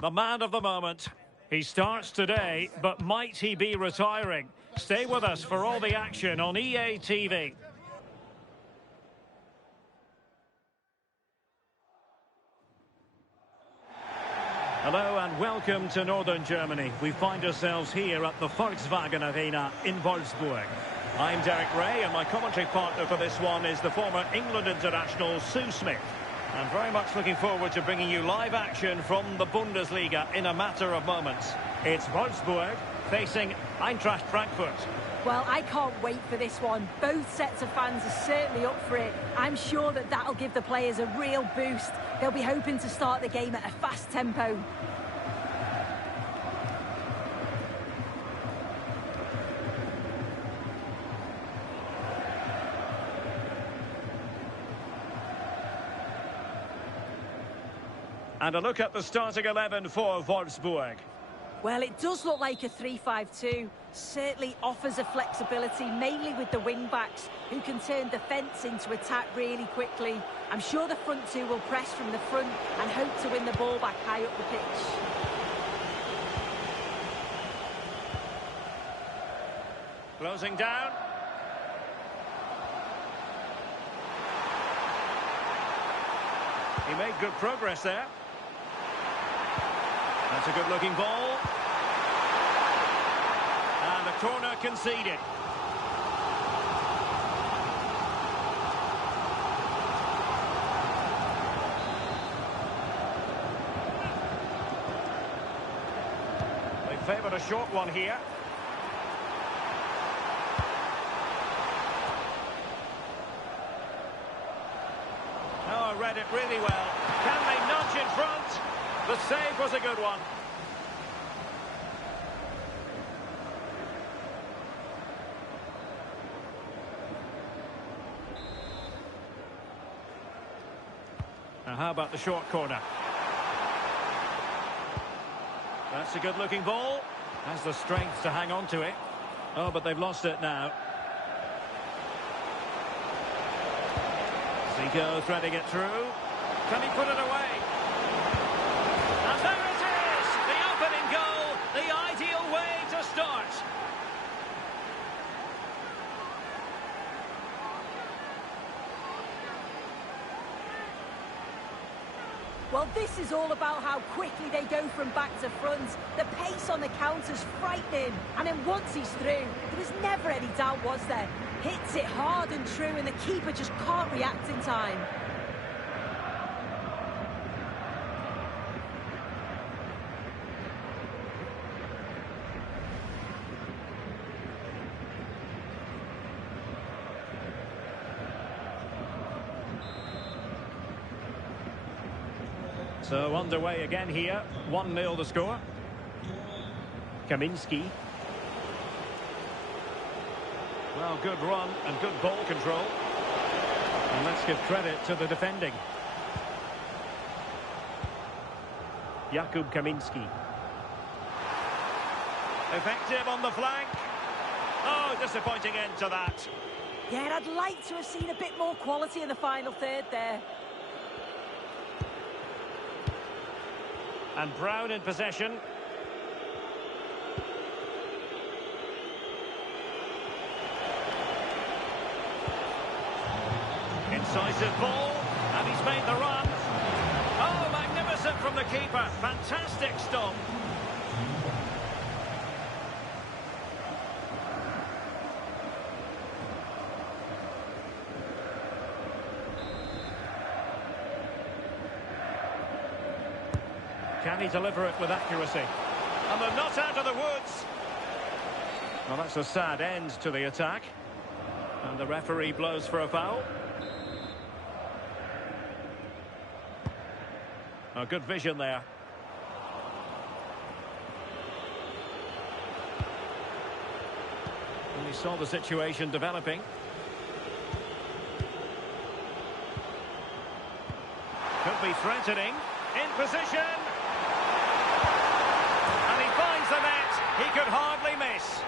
The man of the moment. He starts today, but might he be retiring? Stay with us for all the action on EA TV. Hello and welcome to Northern Germany. We find ourselves here at the Volkswagen Arena in Wolfsburg. I'm Derek Ray and my commentary partner for this one is the former England international Sue Smith. I'm very much looking forward to bringing you live action from the Bundesliga in a matter of moments. It's Wolfsburg facing Eintracht Frankfurt. Well, I can't wait for this one. Both sets of fans are certainly up for it. I'm sure that that'll give the players a real boost. They'll be hoping to start the game at a fast tempo. And a look at the starting 11 for Wolfsburg. Well, it does look like a 3-5-2. Certainly offers a flexibility, mainly with the wing-backs, who can turn defence into attack really quickly. I'm sure the front two will press from the front and hope to win the ball back high up the pitch. Closing down. He made good progress there. That's a good-looking ball. And the corner conceded. They favoured a short one here. Oh, read it really well. Can they nudge in front? The save was a good one. Now how about the short corner? That's a good-looking ball. Has the strength to hang on to it. Oh, but they've lost it now. Zico threading it through. Can he put it away? And there it is! The opening goal, the ideal way to start. Well, this is all about how quickly they go from back to front. The pace on the counter's frightening. And then once he's through, there was never any doubt, was there? Hits it hard and true, and the keeper just can't react in time. So underway again here, 1-0 the score. Kaminski. Well, good run and good ball control. And let's give credit to the defending. Jakub Kaminski. Effective on the flank. Oh, disappointing end to that. Yeah, and I'd like to have seen a bit more quality in the final third there. And Brown in possession. Incisive ball, and he's made the run. Oh, magnificent from the keeper. Fantastic stop. Can he deliver it with accuracy? And they're not out of the woods. Well, that's a sad end to the attack. And the referee blows for a foul. Oh, good vision there. And he saw the situation developing. Could be threatening. In position. And he finds the net. He could hardly miss.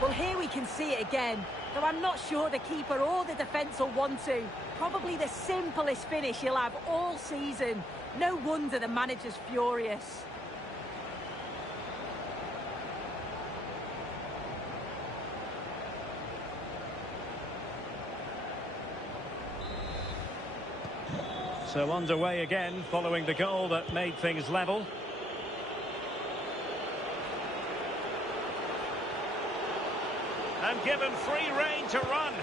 Well, here we can see it again, though I'm not sure the keeper or the defence will want to. Probably the simplest finish he'll have all season. No wonder the manager's furious. So underway again, following the goal that made things level. And given free rein to run.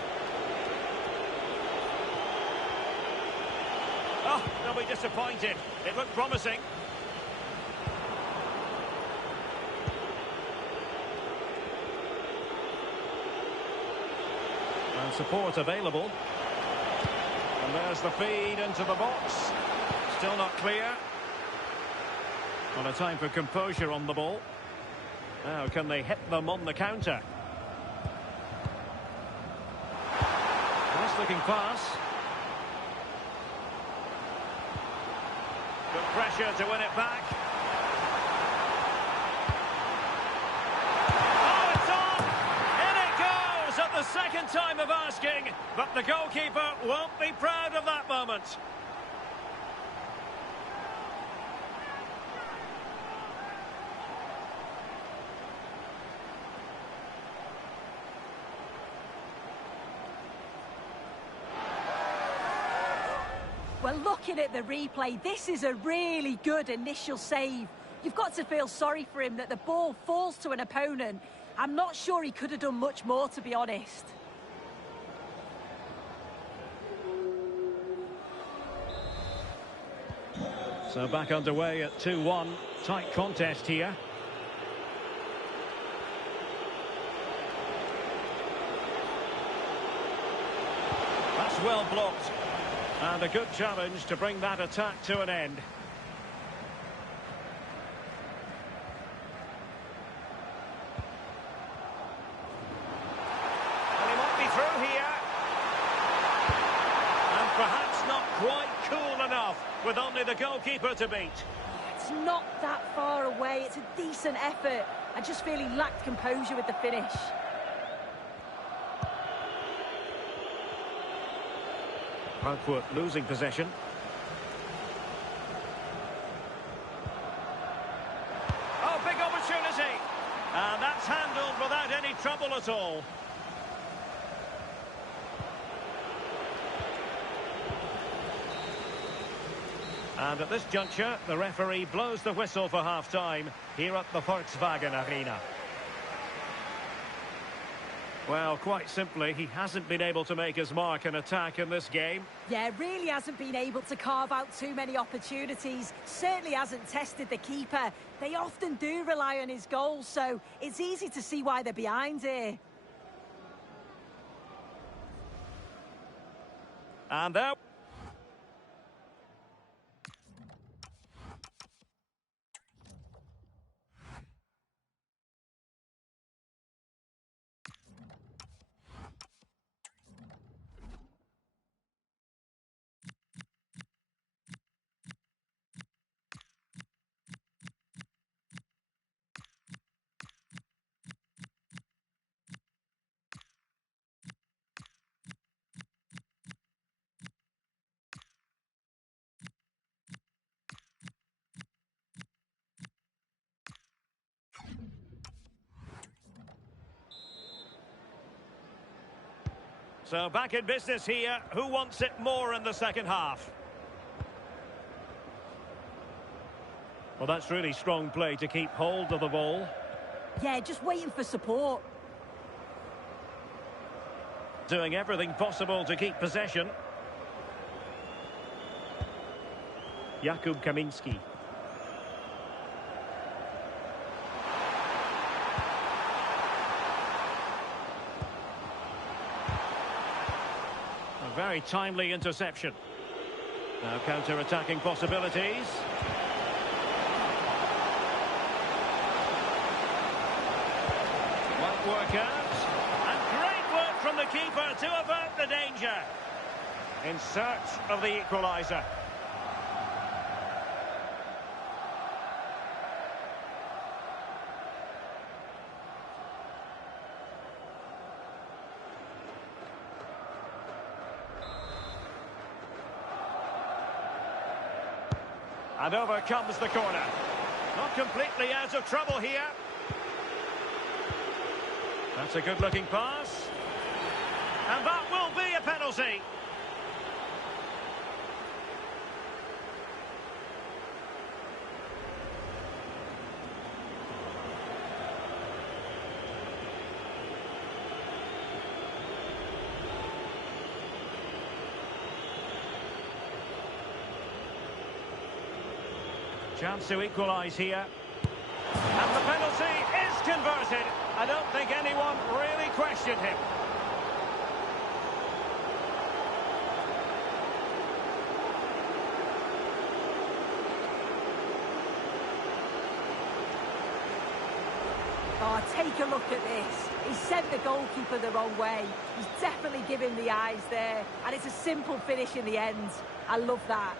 Oh, they'll be disappointed. It looked promising. And support available. And there's the feed into the box. Still not clear. Well, a time for composure on the ball. Now, can they hit them on the counter? Nice looking pass. Good pressure to win it back. Oh, it's on! In it goes at the second time of asking, but the goalkeeper won't be proud of that moment. Well, looking at the replay, this is a really good initial save. You've got to feel sorry for him that the ball falls to an opponent. I'm not sure he could have done much more, to be honest. So back underway at 2-1. Tight contest here. That's well blocked. And a good challenge to bring that attack to an end. And he might be through here. And perhaps not quite cool enough with only the goalkeeper to beat. It's not that far away. It's a decent effort. I just feel he lacked composure with the finish. Frankfurt losing possession. Oh, big opportunity. And that's handled without any trouble at all. And at this juncture, the referee blows the whistle for half-time here at the Volkswagen Arena. Well, quite simply, he hasn't been able to make his mark and attack in this game. Yeah, really hasn't been able to carve out too many opportunities. Certainly hasn't tested the keeper. They often do rely on his goals, so it's easy to see why they're behind here. And there... So back in business here. Who wants it more in the second half? Well, that's really strong play to keep hold of the ball. Yeah, just waiting for support. Doing everything possible to keep possession. Jakub Kaminski. A very timely interception. Now counter-attacking possibilities. Might work out. And great work from the keeper to avert the danger. In search of the equaliser. And over comes the corner. Not completely out of trouble here. That's a good-looking pass. And that will be a penalty. Chance to equalise here. And the penalty is converted. I don't think anyone really questioned him. Oh, take a look at this. He sent the goalkeeper the wrong way. He's definitely given the eyes there. And it's a simple finish in the end. I love that.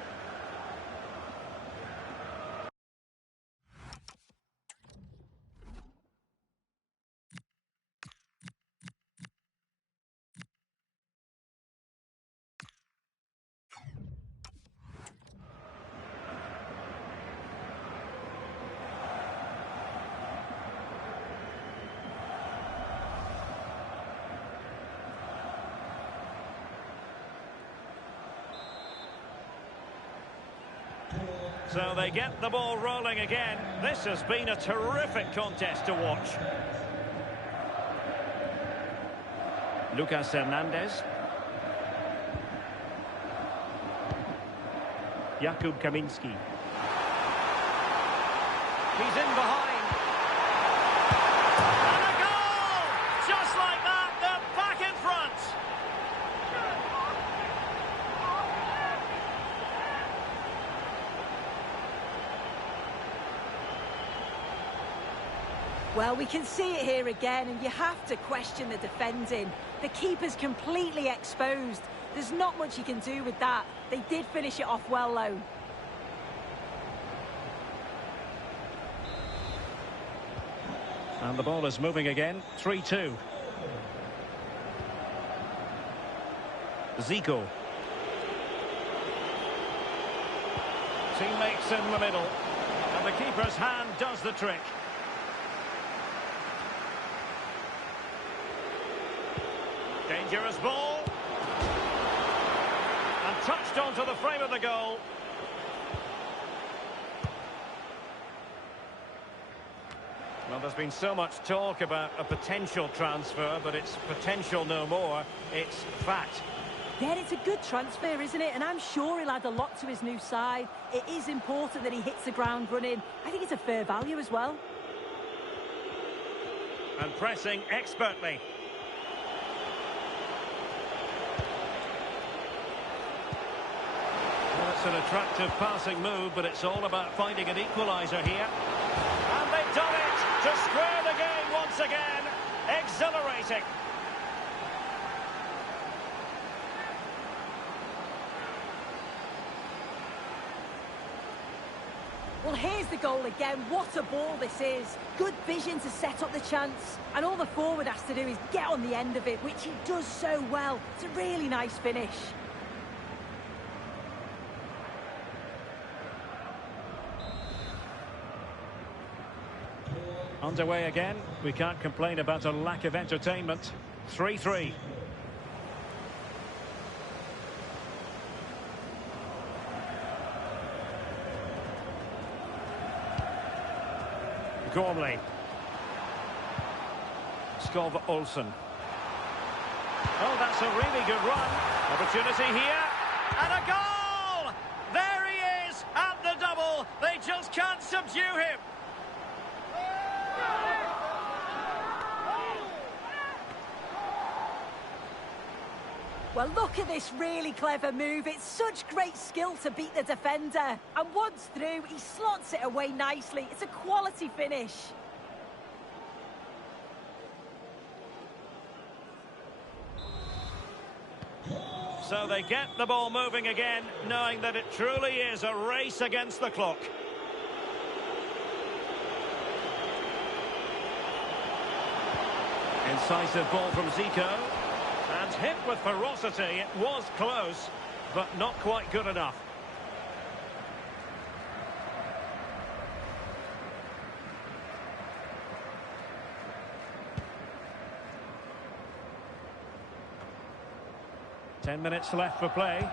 So they get the ball rolling again. This has been a terrific contest to watch. Lucas Hernandez. Jakub Kaminski. He's in behind. And a goal! Just like that, they're back in front. Well, we can see it here again, and you have to question the defending. The keeper's completely exposed. There's not much you can do with that. They did finish it off well, though. And the ball is moving again. 3-2. Zico. Teammates in the middle. And the keeper's hand does the trick. Dangerous ball. And touched onto the frame of the goal. Well, there's been so much talk about a potential transfer, but it's potential no more. It's fact. Yeah, it's a good transfer, isn't it? And I'm sure he'll add a lot to his new side. It is important that he hits the ground running. I think it's a fair value as well. And pressing expertly. Well, it's an attractive passing move, but it's all about finding an equaliser here. And they've done it to square the game once again. Exhilarating. Well, here's the goal again. What a ball this is. Good vision to set up the chance. And all the forward has to do is get on the end of it, which he does so well. It's a really nice finish. Underway again. We can't complain about a lack of entertainment. 3-3. Gormley. Skov Olsen. Oh, that's a really good run. Opportunity here. And a goal! There he is at the double. They just can't subdue him. Well, look at this really clever move. It's such great skill to beat the defender. And once through, he slots it away nicely. It's a quality finish. So they get the ball moving again, knowing that it truly is a race against the clock. Incisive ball from Zico. And hit with ferocity. It was close, but not quite good enough. 10 minutes left for play.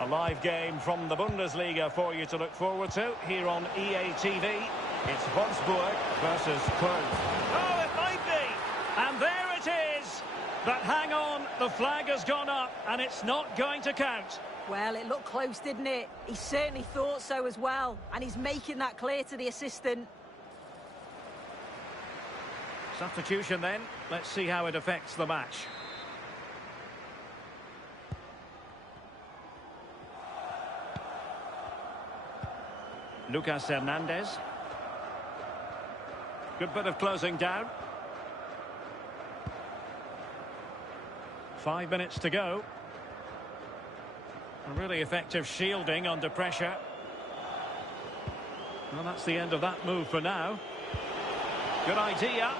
A live game from the Bundesliga for you to look forward to here on EA TV. It's Wolfsburg versus Köln. Oh, it might be! And there it is! But hang on, the flag has gone up and it's not going to count. Well, it looked close, didn't it? He certainly thought so as well. And he's making that clear to the assistant. Substitution then. Let's see how it affects the match. Lucas Hernandez. Good bit of closing down. 5 minutes to go. A really effective shielding under pressure. Well, that's the end of that move for now. Good idea.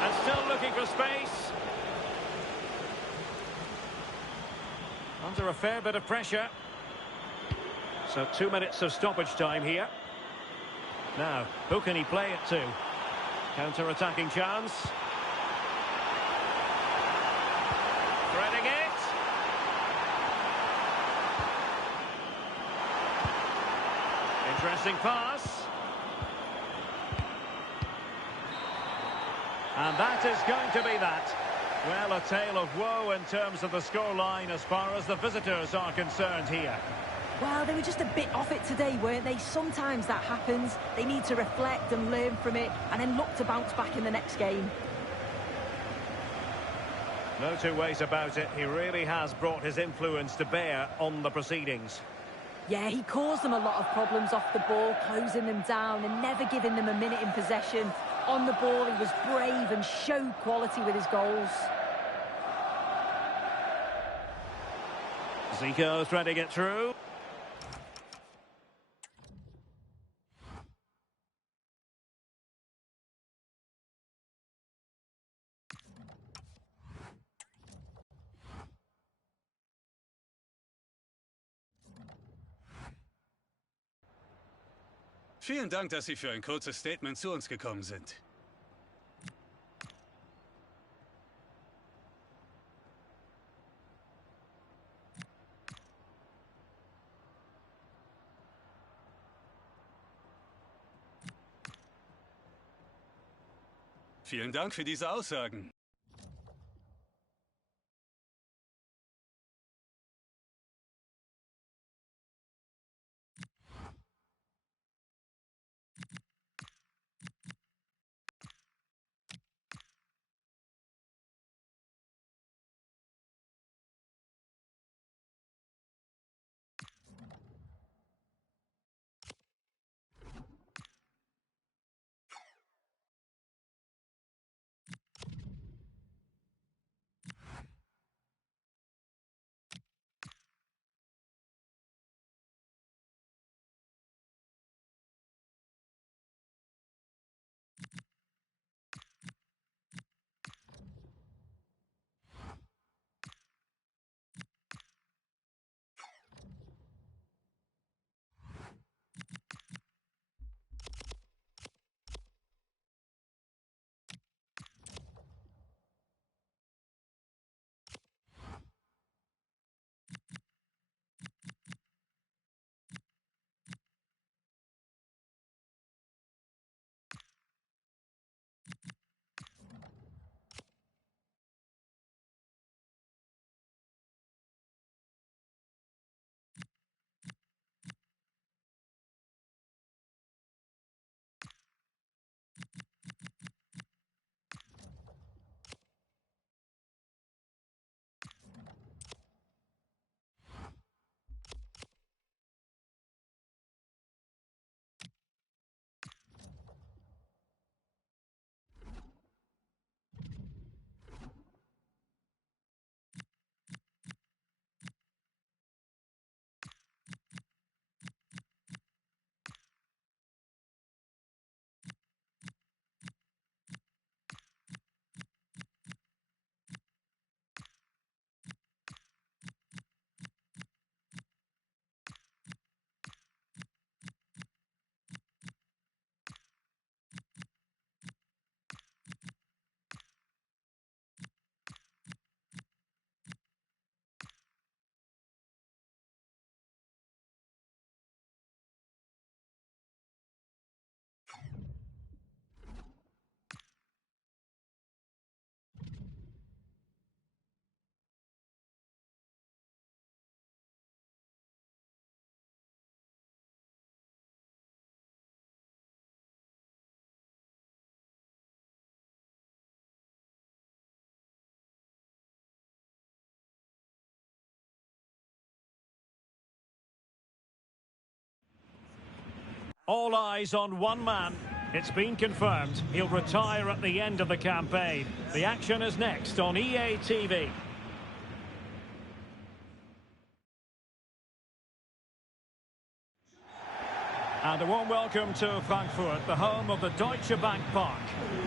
And still looking for space. Under a fair bit of pressure. So 2 minutes of stoppage time here. Now, who can he play it to? Counter-attacking chance. Threading it. Interesting pass. And that is going to be that. Well, a tale of woe in terms of the scoreline as far as the visitors are concerned here. Well, they were just a bit off it today, weren't they? Sometimes that happens. They need to reflect and learn from it and then look to bounce back in the next game. No two ways about it. He really has brought his influence to bear on the proceedings. Yeah, he caused them a lot of problems off the ball, closing them down and never giving them a minute in possession. On the ball, he was brave and showed quality with his goals. Zico threading it through. Vielen Dank, dass Sie für ein kurzes Statement zu uns gekommen sind. Vielen Dank für diese Aussagen. All eyes on one man. It's been confirmed he'll retire at the end of the campaign. The action is next on EA TV. And a warm welcome to Frankfurt, the home of the Deutsche Bank Park.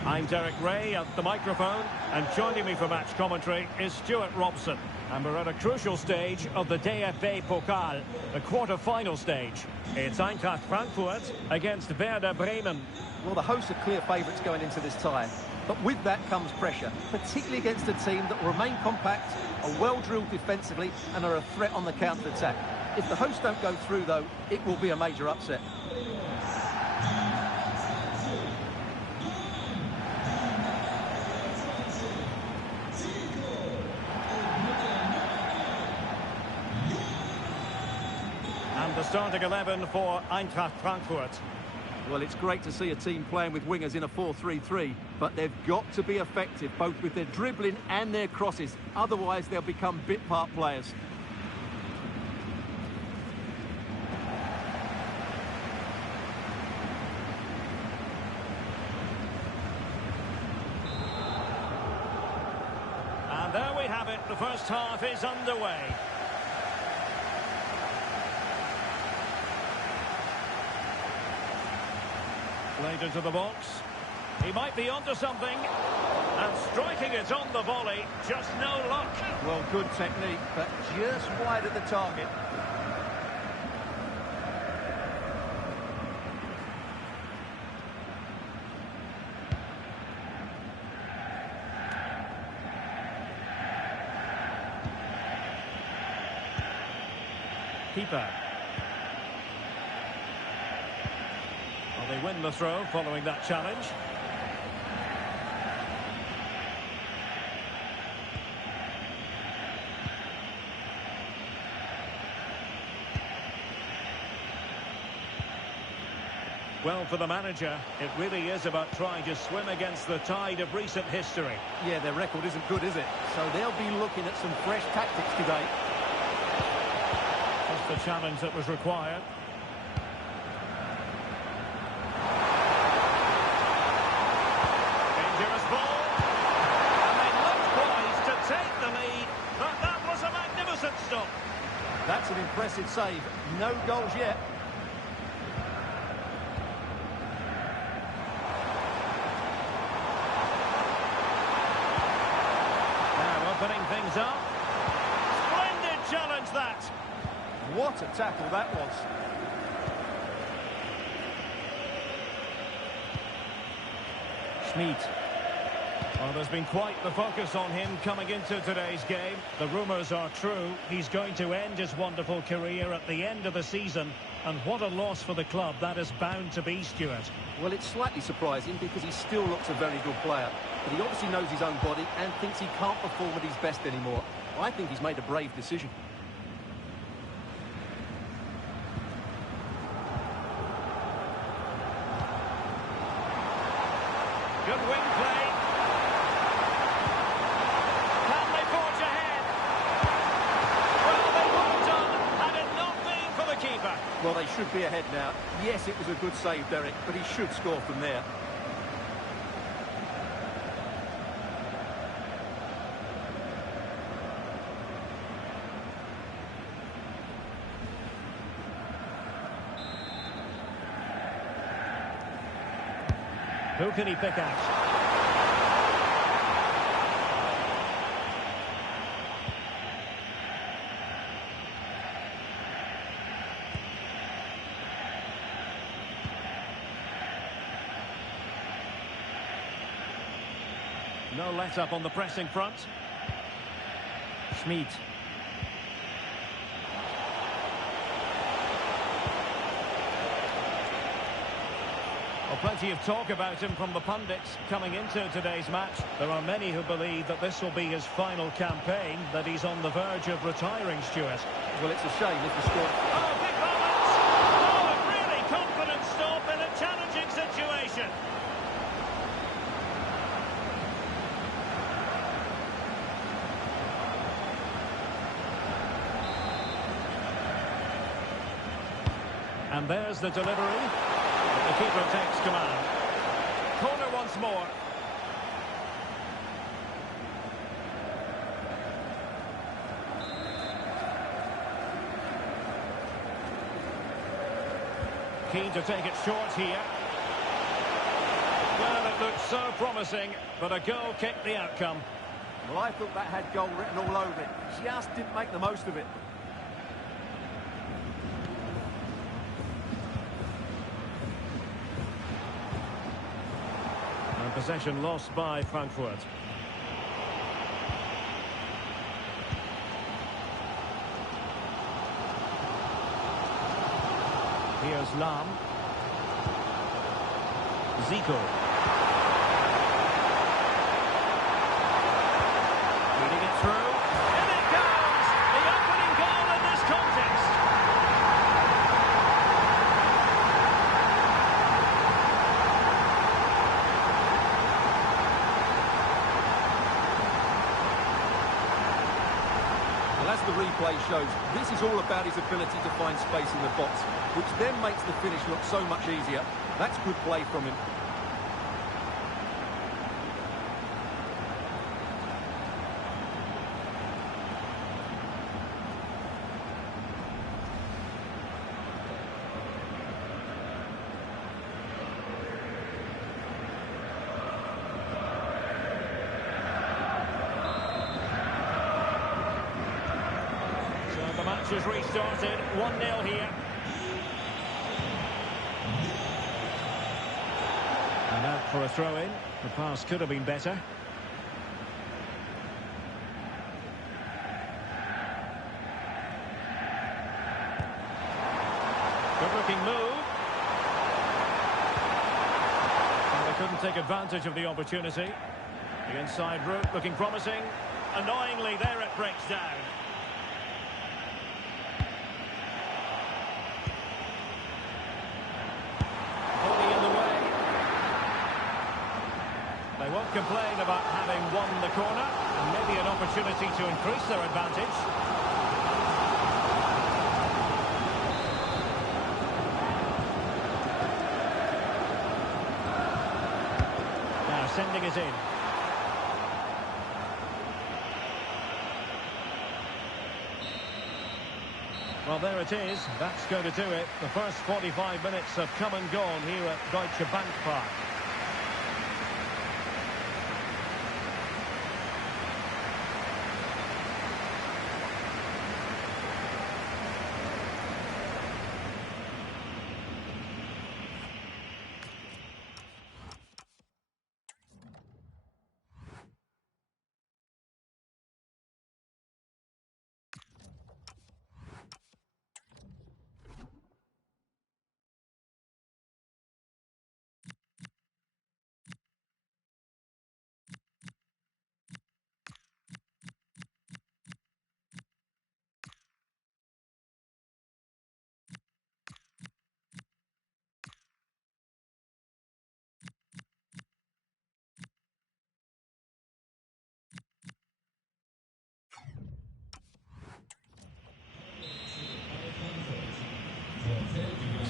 I'm Derek Ray at the microphone, and joining me for match commentary is Stuart Robson. And we're at a crucial stage of the DFB Pokal, the quarter-final stage. It's Eintracht Frankfurt against Werder Bremen. Well, the hosts are clear favourites going into this tie. But with that comes pressure, particularly against a team that will remain compact, are well-drilled defensively, and are a threat on the counter-attack. If the hosts don't go through, though, it will be a major upset. And the starting 11 for Eintracht Frankfurt. Well, it's great to see a team playing with wingers in a 4-3-3, but they've got to be effective, both with their dribbling and their crosses. Otherwise, they'll become bit-part players. And there we have it. The first half is underway. Played into the box. He might be onto something. And striking it on the volley. Just no luck. Well, good technique, but just wide of the target. Keeper. Well, they win the throw following that challenge. Well, for the manager, it really is about trying to swim against the tide of recent history. Yeah, their record isn't good, is it? So they'll be looking at some fresh tactics today. Just the challenge that was required. Dangerous ball. And they looked poised to take the lead, but that was a magnificent stop. That's an impressive save. No goals yet. Now opening things up. Splendid challenge that. What a tackle that was. Schmid. Well, there's been quite the focus on him coming into today's game. The rumours are true. He's going to end his wonderful career at the end of the season. And what a loss for the club that is bound to be, Stuart. Well, it's slightly surprising because he still looks a very good player. But he obviously knows his own body and thinks he can't perform at his best anymore. I think he's made a brave decision. Good wing play. Can they forge ahead? Well, they would have done had it not been for the keeper. Well, they should be ahead now. Yes, it was a good save, Derek, but he should score from there. Who can he pick out? No let-up on the pressing front. Schmid. Well, plenty of talk about him from the pundits coming into today's match. There are many who believe that this will be his final campaign, that he's on the verge of retiring, Stuart. Well, it's a shame if the score... Oh, big moment! Oh, a really confident stop in a challenging situation. And there's the delivery. The keeper takes command. Corner once more. Keen to take it short here. Well, it looked so promising, but a goal kicked the outcome. Well, I thought that had goal written all over it. Just didn't make the most of it. And possession lost by Frankfurt. Here's Lam. Zico. Leading it through. And it goes! The opening goal in this contest. Well, as the replay shows, this is all about his ability to find space in the box, which then makes the finish look so much easier. That's good play from him. So the match is restarted, 1-0 here. And out for a throw-in. The pass could have been better. Good-looking move. And they couldn't take advantage of the opportunity. The inside route looking promising. Annoyingly, there it breaks down. They won't complain about having won the corner, and maybe an opportunity to increase their advantage. Now sending it in. Well, there it is. That's going to do it. The first 45 minutes have come and gone here at Deutsche Bank Park.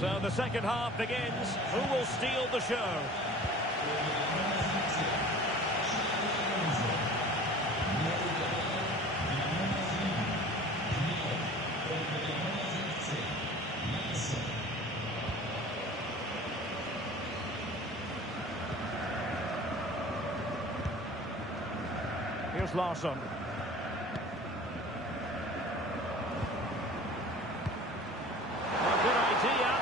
So the second half begins. Who will steal the show? Here's Larsson. A good idea.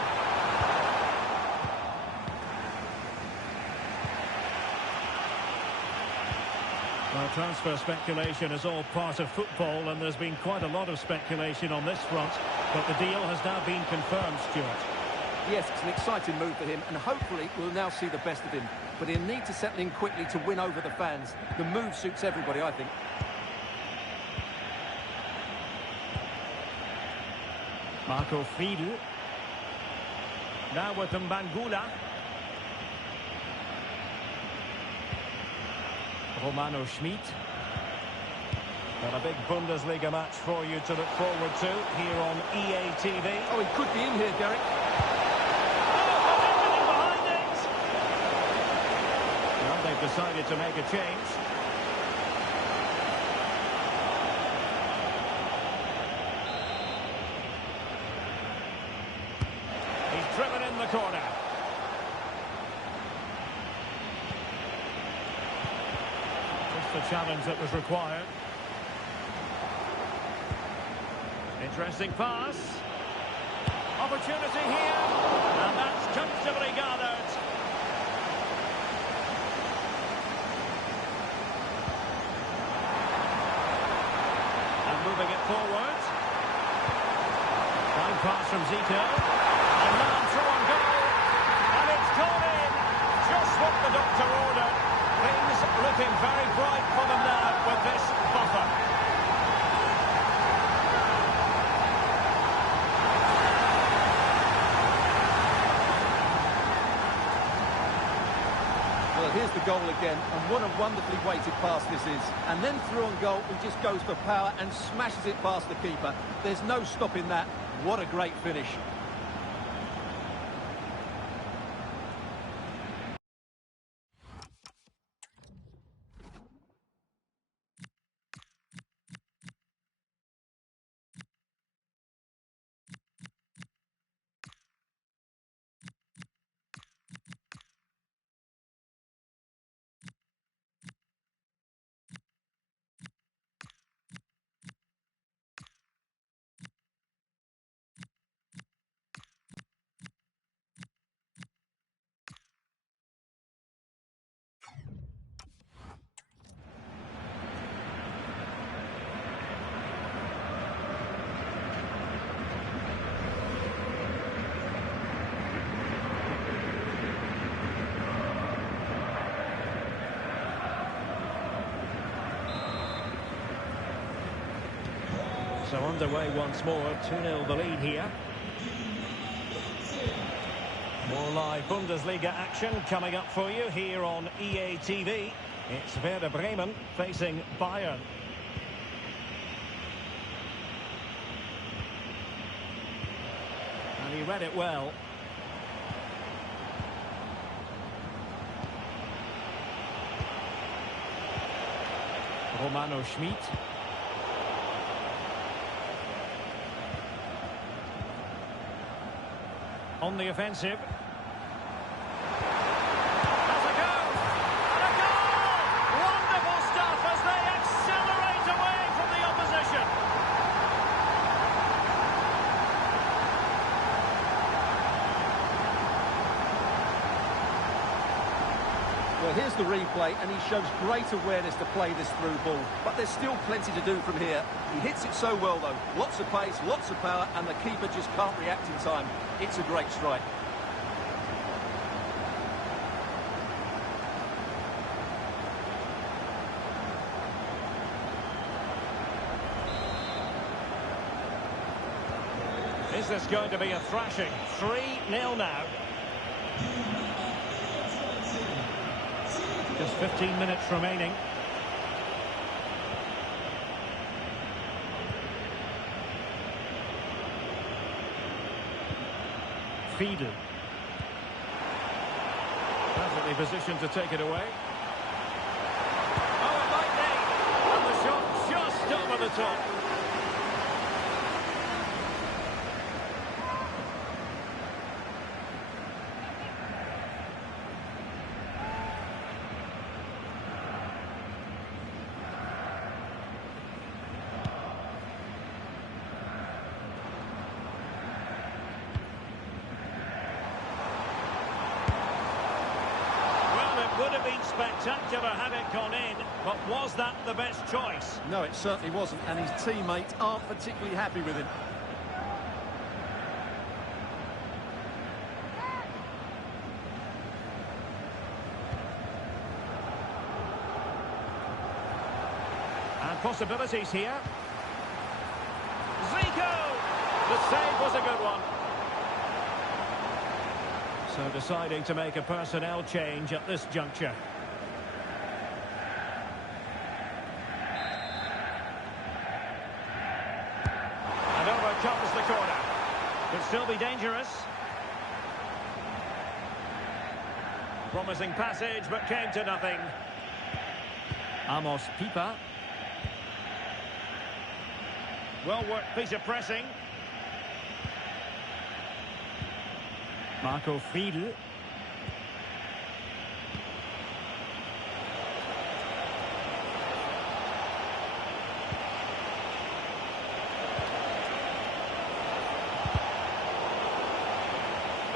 Well, transfer speculation is all part of football, and there's been quite a lot of speculation on this front, but the deal has now been confirmed, Stuart. Yes, it's an exciting move for him, and hopefully we'll now see the best of him. But he'll need to settle in quickly to win over the fans. The move suits everybody, I think. Marco Friedl. Now with Mbangula. Romano Schmid. Well, a big Bundesliga match for you to look forward to here on EA TV. Oh, he could be in here, Derek. Oh, they've decided to make a change. He's driven in the corner. Just the challenge that was required. Interesting pass. Opportunity here. And that's comfortably gathered. And moving it forward. Fine pass from Zico. And now through on goal. And it's gone in. Just what the doctor ordered. Things looking very bright for them now with this buffer. Well, here's the goal again, and what a wonderfully weighted pass this is. And then through on goal, he just goes for power and smashes it past the keeper. There's no stopping that. What a great finish. So underway once more, 2-0 the lead here. More live Bundesliga action coming up for you here on EA TV. It's Werder Bremen facing Bayern. And he read it well. Romano Schmid. On the offensive. Has a go! And a goal! Wonderful stuff as they accelerate away from the opposition. Well, here's the replay, and he shows great awareness to play this through ball. But there's still plenty to do from here. He hits it so well, though. Lots of pace, lots of power, and the keeper just can't react in time. It's a great strike. Is this going to be a thrashing? 3-0 now. Just 15 minutes remaining. Fiedel. Perfectly positioned to take it away. Oh, it might be! And the shot just over the top. Would have been spectacular had it gone in, but was that the best choice? No, it certainly wasn't, and his teammates aren't particularly happy with him. And possibilities here. Zico! The save was a good one. So deciding to make a personnel change at this juncture. And over comes the corner. Could still be dangerous. Promising passage, but came to nothing. Amos Pipa. Well worked piece of pressing. Marco Friedl.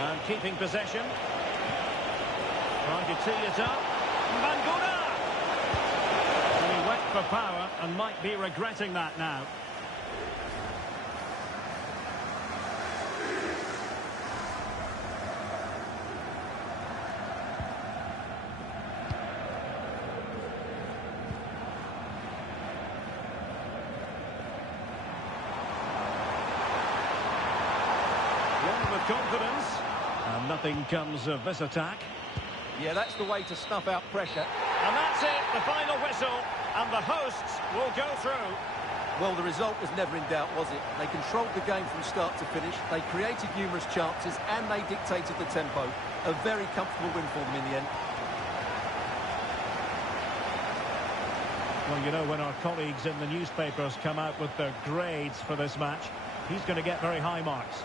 And keeping possession. Trying to tee it up. Bangura! He went for power and might be regretting that now. With confidence. And nothing comes of this attack. Yeah, that's the way to snuff out pressure. And that's it, the final whistle. And the hosts will go through. Well, the result was never in doubt, was it? They controlled the game from start to finish. They created numerous chances and they dictated the tempo. A very comfortable win for them in the end. Well, you know, when our colleagues in the newspapers come out with their grades for this match, he's going to get very high marks.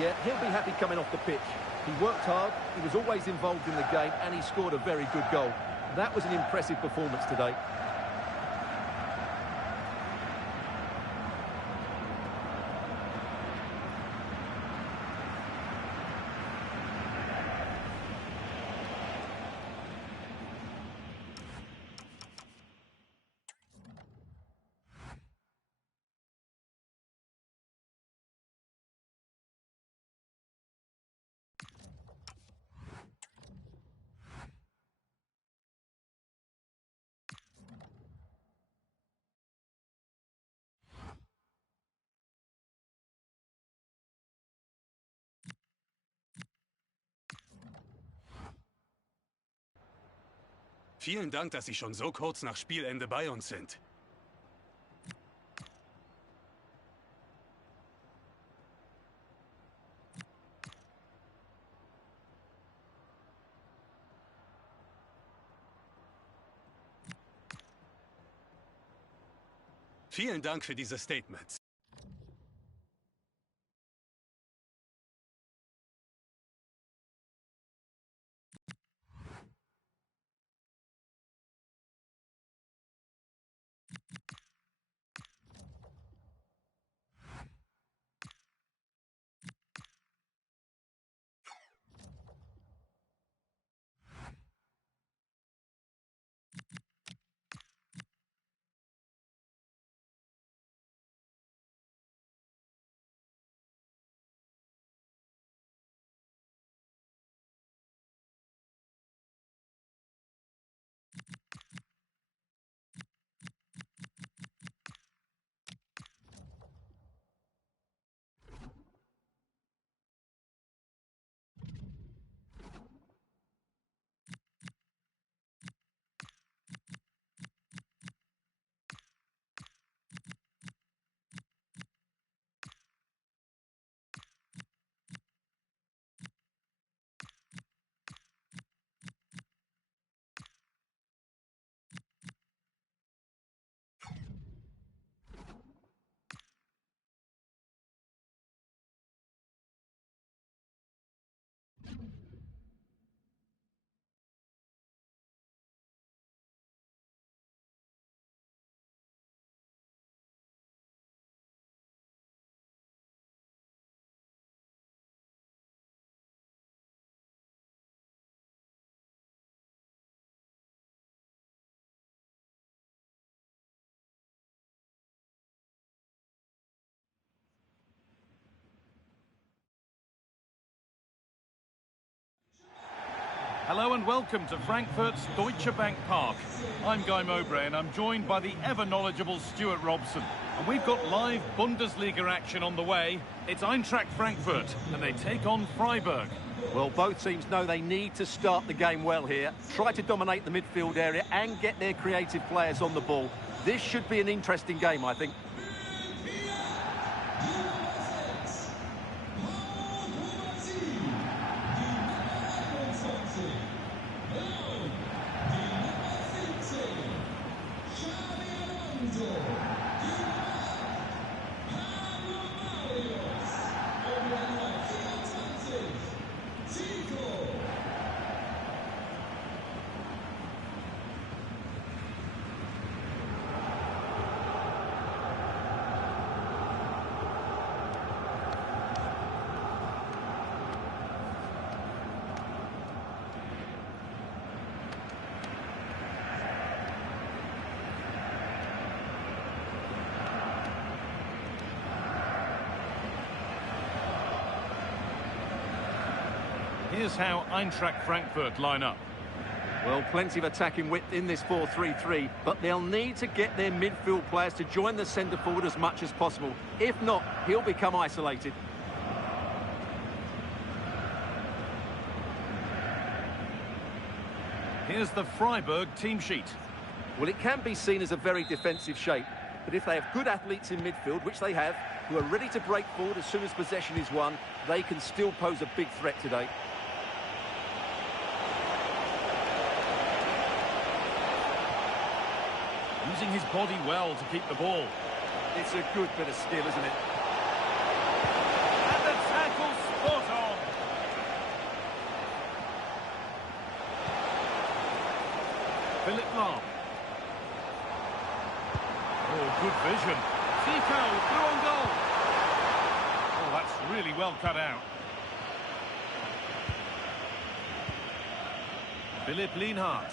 Yeah, he'll be happy coming off the pitch. He worked hard, he was always involved in the game, and he scored a very good goal. That was an impressive performance today. Vielen Dank, dass Sie schon so kurz nach Spielende bei uns sind. Vielen Dank für diese Statements. Hello and welcome to Frankfurt's Deutsche Bank Park. I'm Guy Mowbray and I'm joined by the ever-knowledgeable Stuart Robson. And we've got live Bundesliga action on the way. It's Eintracht Frankfurt and they take on Freiburg. Well, both teams know they need to start the game well here. Try to dominate the midfield area and get their creative players on the ball. This should be an interesting game, I think. Here's how Eintracht Frankfurt line up. Well, plenty of attacking width in this 4-3-3, but they'll need to get their midfield players to join the centre forward as much as possible. If not, he'll become isolated. Here's the Freiburg team sheet. Well, it can be seen as a very defensive shape, but if they have good athletes in midfield, which they have, who are ready to break forward as soon as possession is won, they can still pose a big threat today. Using his body well to keep the ball. It's a good bit of skill, isn't it? And the tackle spot on. Philip Lahm. Oh, good vision. Zico through on goal. Oh, that's really well cut out. Philipp Lienhardt.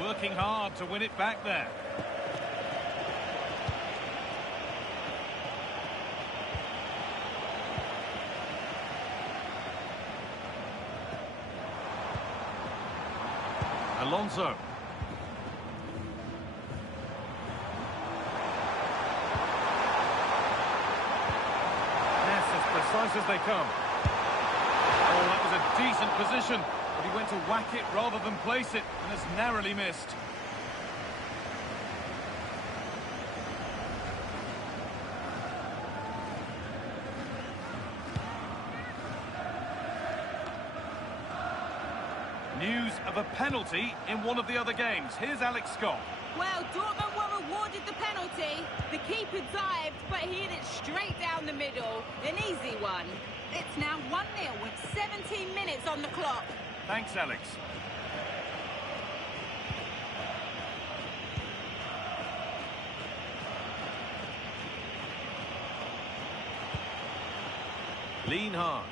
Working hard to win it back there. Alonso. Pass as precise as they come. Oh, that was a decent position, but he went to whack it rather than place it, and has narrowly missed. News of a penalty in one of the other games. Here's Alex Scott. Well, Dortmund were awarded the penalty. The keeper dived, but he hit it straight down the middle. An easy one. It's now 1-0 with 17 minutes on the clock. Thanks, Alex. Lienhardt.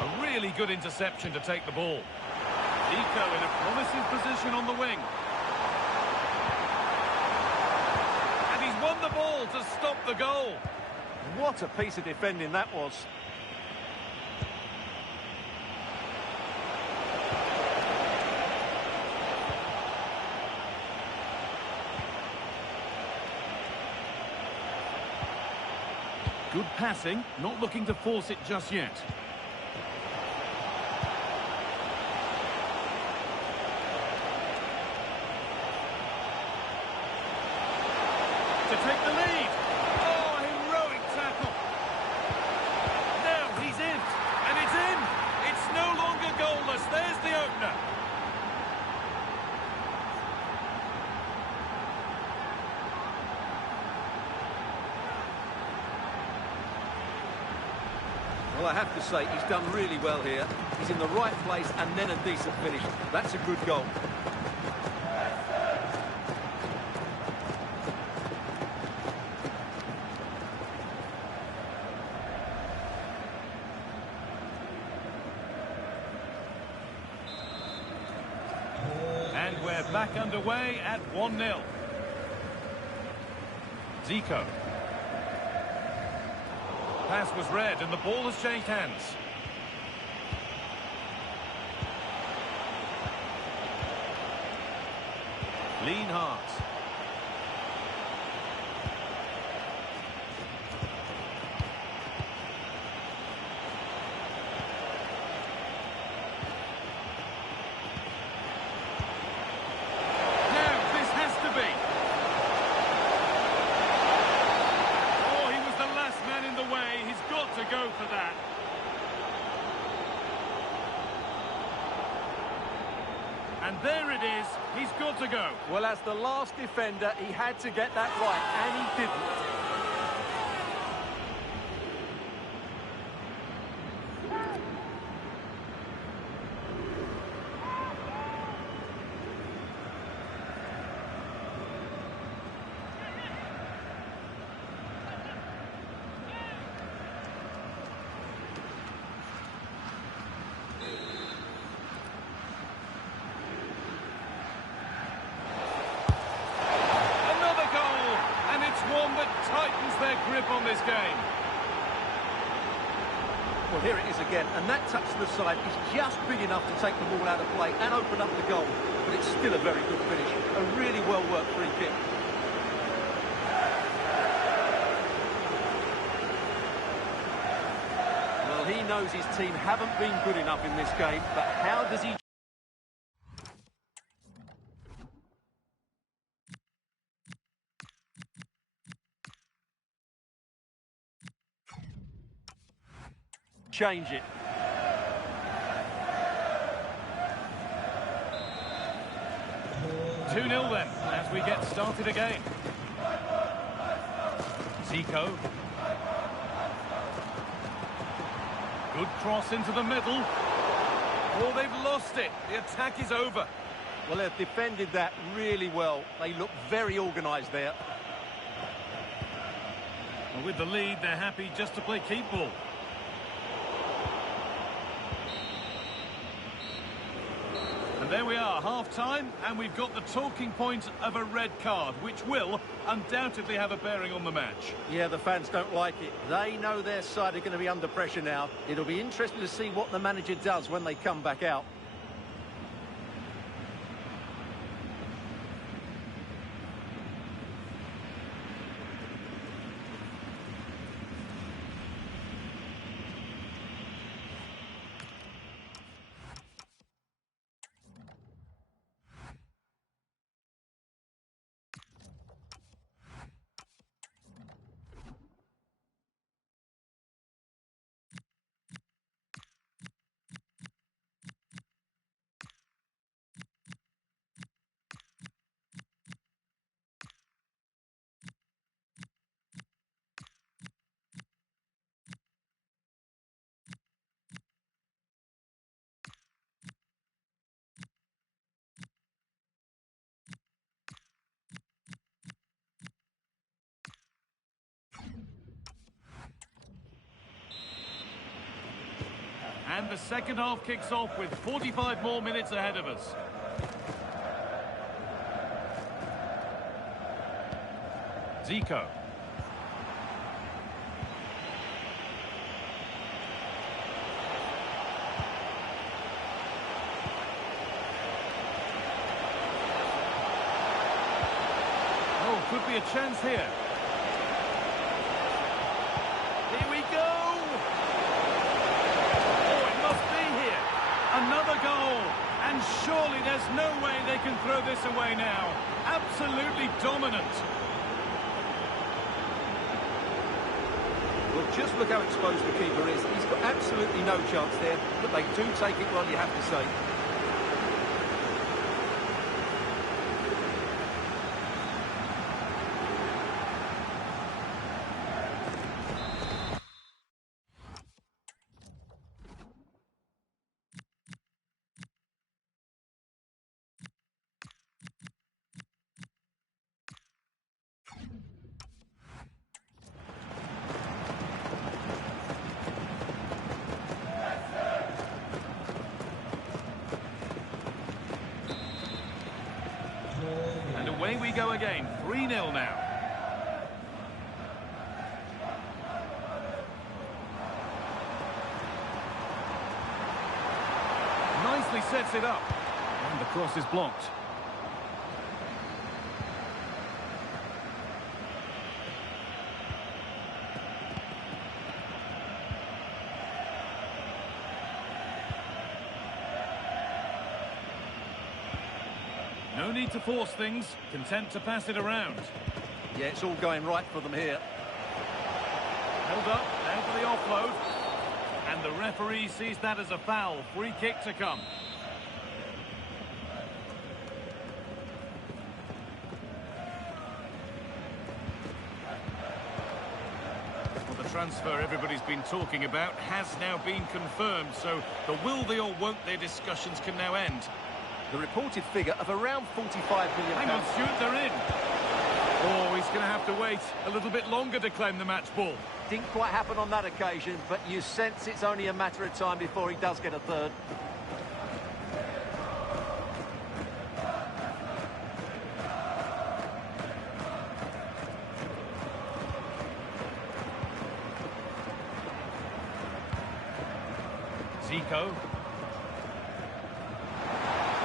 A really good interception to take the ball. Zico in a promising position on the wing. And he's won the ball to stop the goal. What a piece of defending that was. Good passing, not looking to force it just yet. To take the lead. Oh, heroic tackle. Now he's in, and it's in. It's no longer goalless. There's the opener. Well, I have to say, he's done really well here. He's in the right place and then a decent finish. That's a good goal. And we're back underway at 1-0. Zico. Pass was read and the ball has changed hands. Lienhardt. Go for that. And there it is. He's got to go. Well, as the last defender, he had to get that right, and he won this game. Well, here it is again, and that touch to the side is just big enough to take the ball out of play and open up the goal. But it's still a very good finish. A really well-worked free kick. Well, he knows his team haven't been good enough in this game, but how does he... change it? 2-0 then, as we get started again. Zico. Good cross into the middle. Oh, they've lost it. The attack is over. Well, they've defended that really well. They look very organised there. Well, with the lead, they're happy just to play keep ball. And there we are, half-time, and we've got the talking point of a red card, which will undoubtedly have a bearing on the match. Yeah, the fans don't like it. They know their side are going to be under pressure now. It'll be interesting to see what the manager does when they come back out. And the second half kicks off with 45 more minutes ahead of us. Zico. Oh, could be a chance here. Here we go! Another goal, and surely there's no way they can throw this away now. Absolutely dominant. Well, just look how exposed the keeper is. He's got absolutely no chance there, but they do take it well, you have to say. Away we go again, 3-0 now. Nicely sets it up. And the cross is blocked. No need to force things, content to pass it around. Yeah, it's all going right for them here. Held up, now for the offload. And the referee sees that as a foul. Free kick to come. Well, the transfer everybody's been talking about has now been confirmed, so the will they or won't they discussions can now end. The reported figure of around £45 million. Hang on, Stuart, they're in. Oh, he's going to have to wait a little bit longer to claim the match ball. Didn't quite happen on that occasion, but you sense it's only a matter of time before he does get a third. Zico.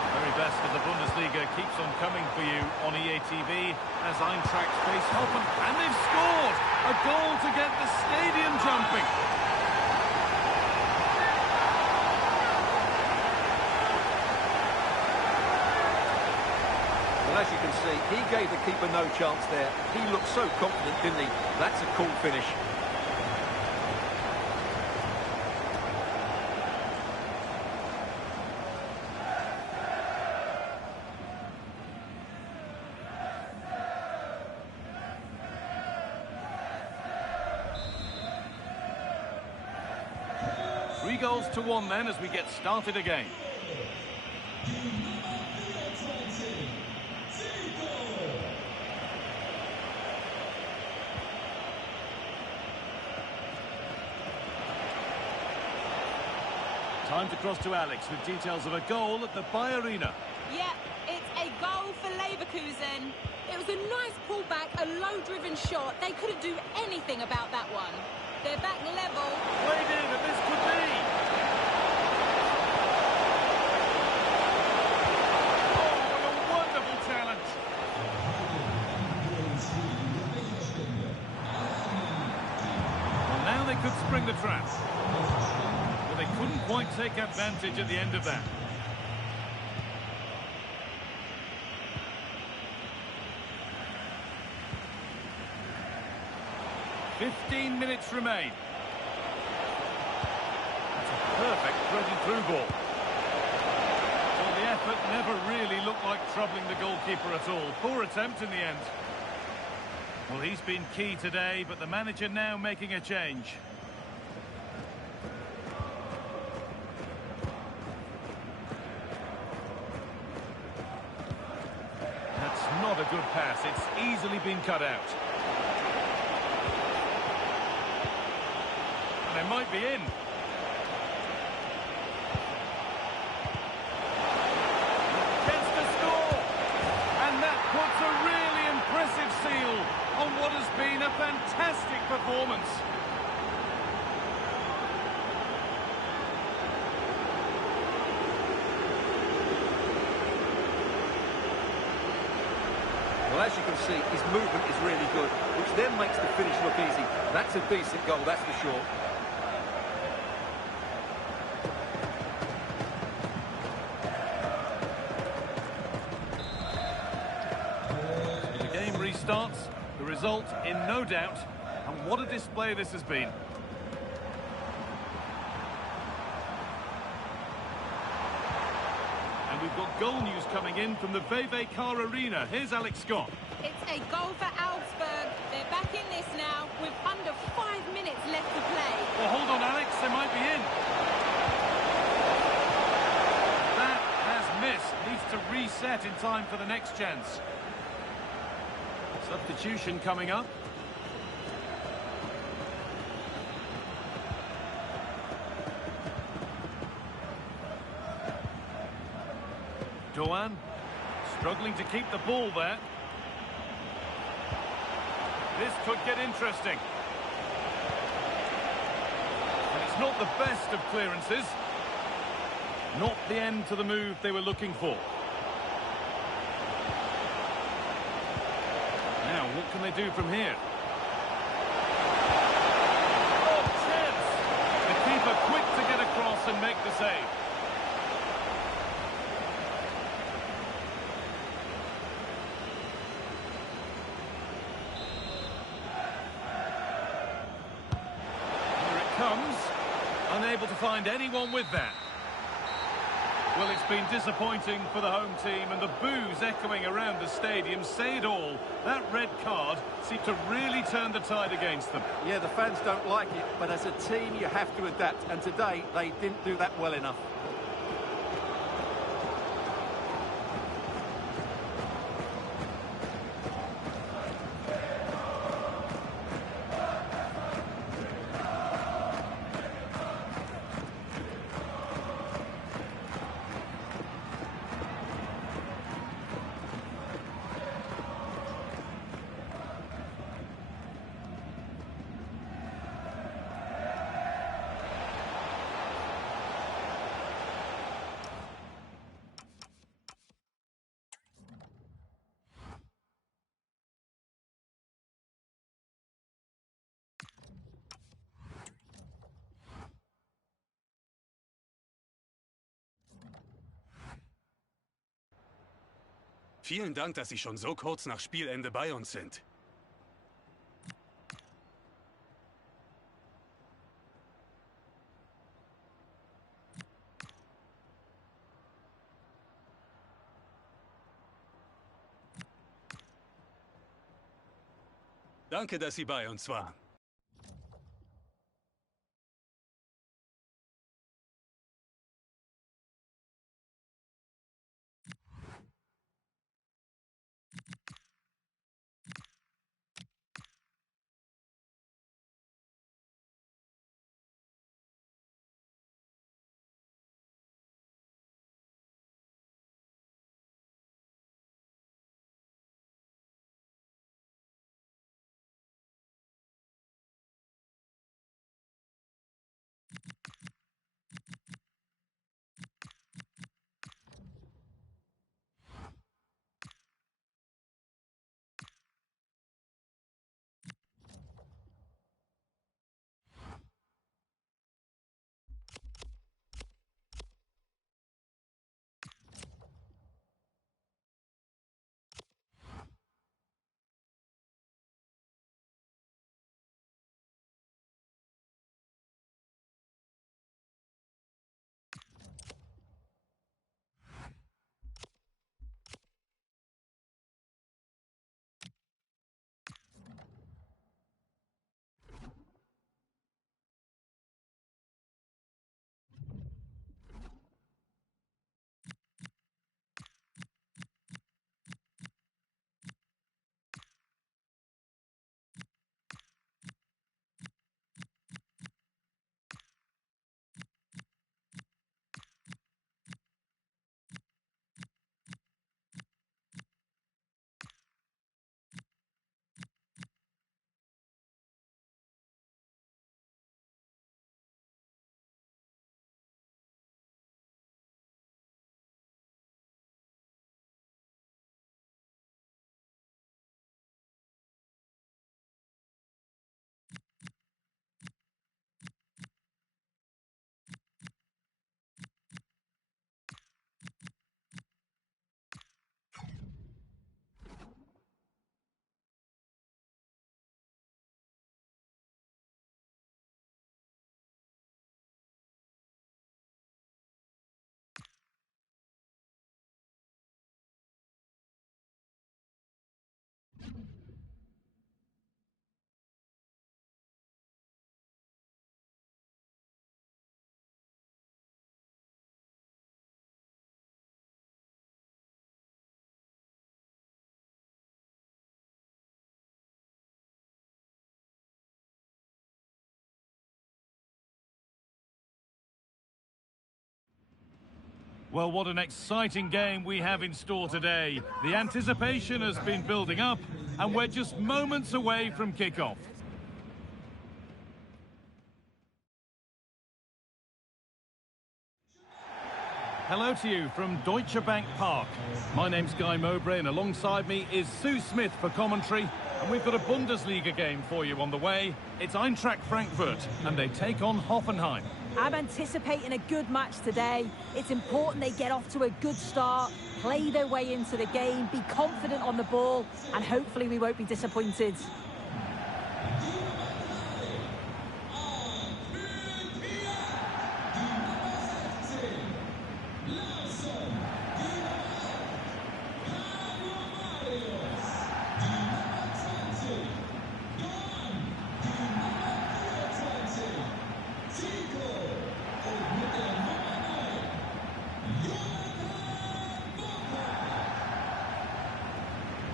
Very best of the Bundesliga keeps on coming for you on EA TV as Eintracht face Helpen. And they've scored! A goal to get the stadium jumping. Well, as you can see, he gave the keeper no chance there. He looked so confident, didn't he? That's a cool finish. Three goals to one then as we get started again. Time to cross to Alex with details of a goal at the Bay Arena. Yeah, it's a goal for Leverkusen. It was a nice pullback, a low-driven shot. They couldn't do anything about that one. They're back level. Played in, and this could be. Oh, what a wonderful talent. Well, now they could spring the trap. But they couldn't quite take advantage at the end of that. "15 minutes remain. That's a perfect through ball. Well, the effort never really looked like troubling the goalkeeper at all. Poor attempt in the end. Well, he's been key today, but the manager now making a change. That's not a good pass. It's easily been cut out. They might be in. Gets to score. And that puts a really impressive seal on what has been a fantastic performance. Well, as you can see, his movement is really good, which then makes the finish look easy. That's a decent goal, that's for sure. Starts, the result in no doubt, and what a display this has been. And we've got goal news coming in from the Car Arena. Here's Alex Scott. It's a goal for Augsburg. They're back in this now with under 5 minutes left to play. Well, hold on, Alex, they might be in. That has missed. Needs to reset in time for the next chance. Substitution coming up. Doan struggling to keep the ball there. This could get interesting. And it's not the best of clearances. Not the end to the move they were looking for. Now, what can they do from here? Oh, chance! The keeper quick to get across and make the save. Here it comes. Unable to find anyone with that. Well, it's been disappointing for the home team, and the boos echoing around the stadium say it all. That red card seemed to really turn the tide against them. Yeah, the fans don't like it, but as a team you have to adapt, and today they didn't do that well enough. Vielen Dank, dass Sie schon so kurz nach Spielende bei uns sind. Danke, dass Sie bei uns waren. Well, what an exciting game we have in store today. The anticipation has been building up, and we're just moments away from kickoff. Hello to you from Deutsche Bank Park. My name's Guy Mowbray, and alongside me is Sue Smith for commentary. And we've got a Bundesliga game for you on the way. It's Eintracht Frankfurt, and they take on Hoffenheim. I'm anticipating a good match today. It's important they get off to a good start, play their way into the game, be confident on the ball, and hopefully we won't be disappointed.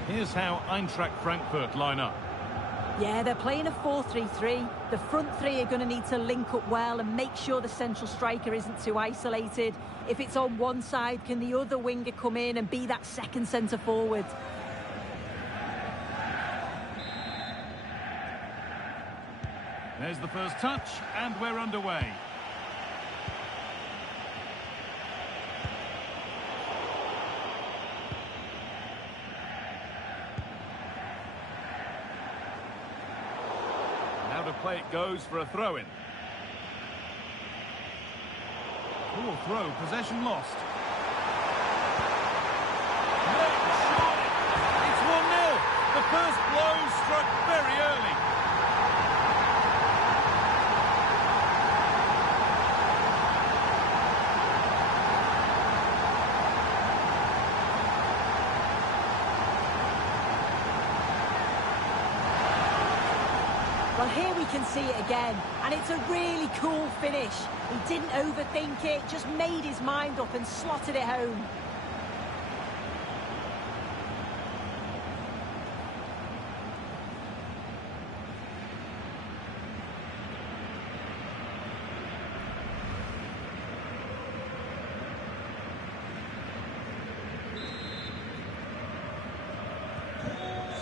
Here's how Eintracht Frankfurt line up. Yeah, they're playing a 4-3-3. The front three are going to need to link up well and make sure the central striker isn't too isolated. If it's on one side, can the other winger come in and be that second centre forward? There's the first touch, and we're underway. Play it goes for a throw-in. Poor throw, possession lost. Great shot! first blow struck very early. Well, here we can see it again, and it's a really cool finish. He didn't overthink it, just made his mind up and slotted it home.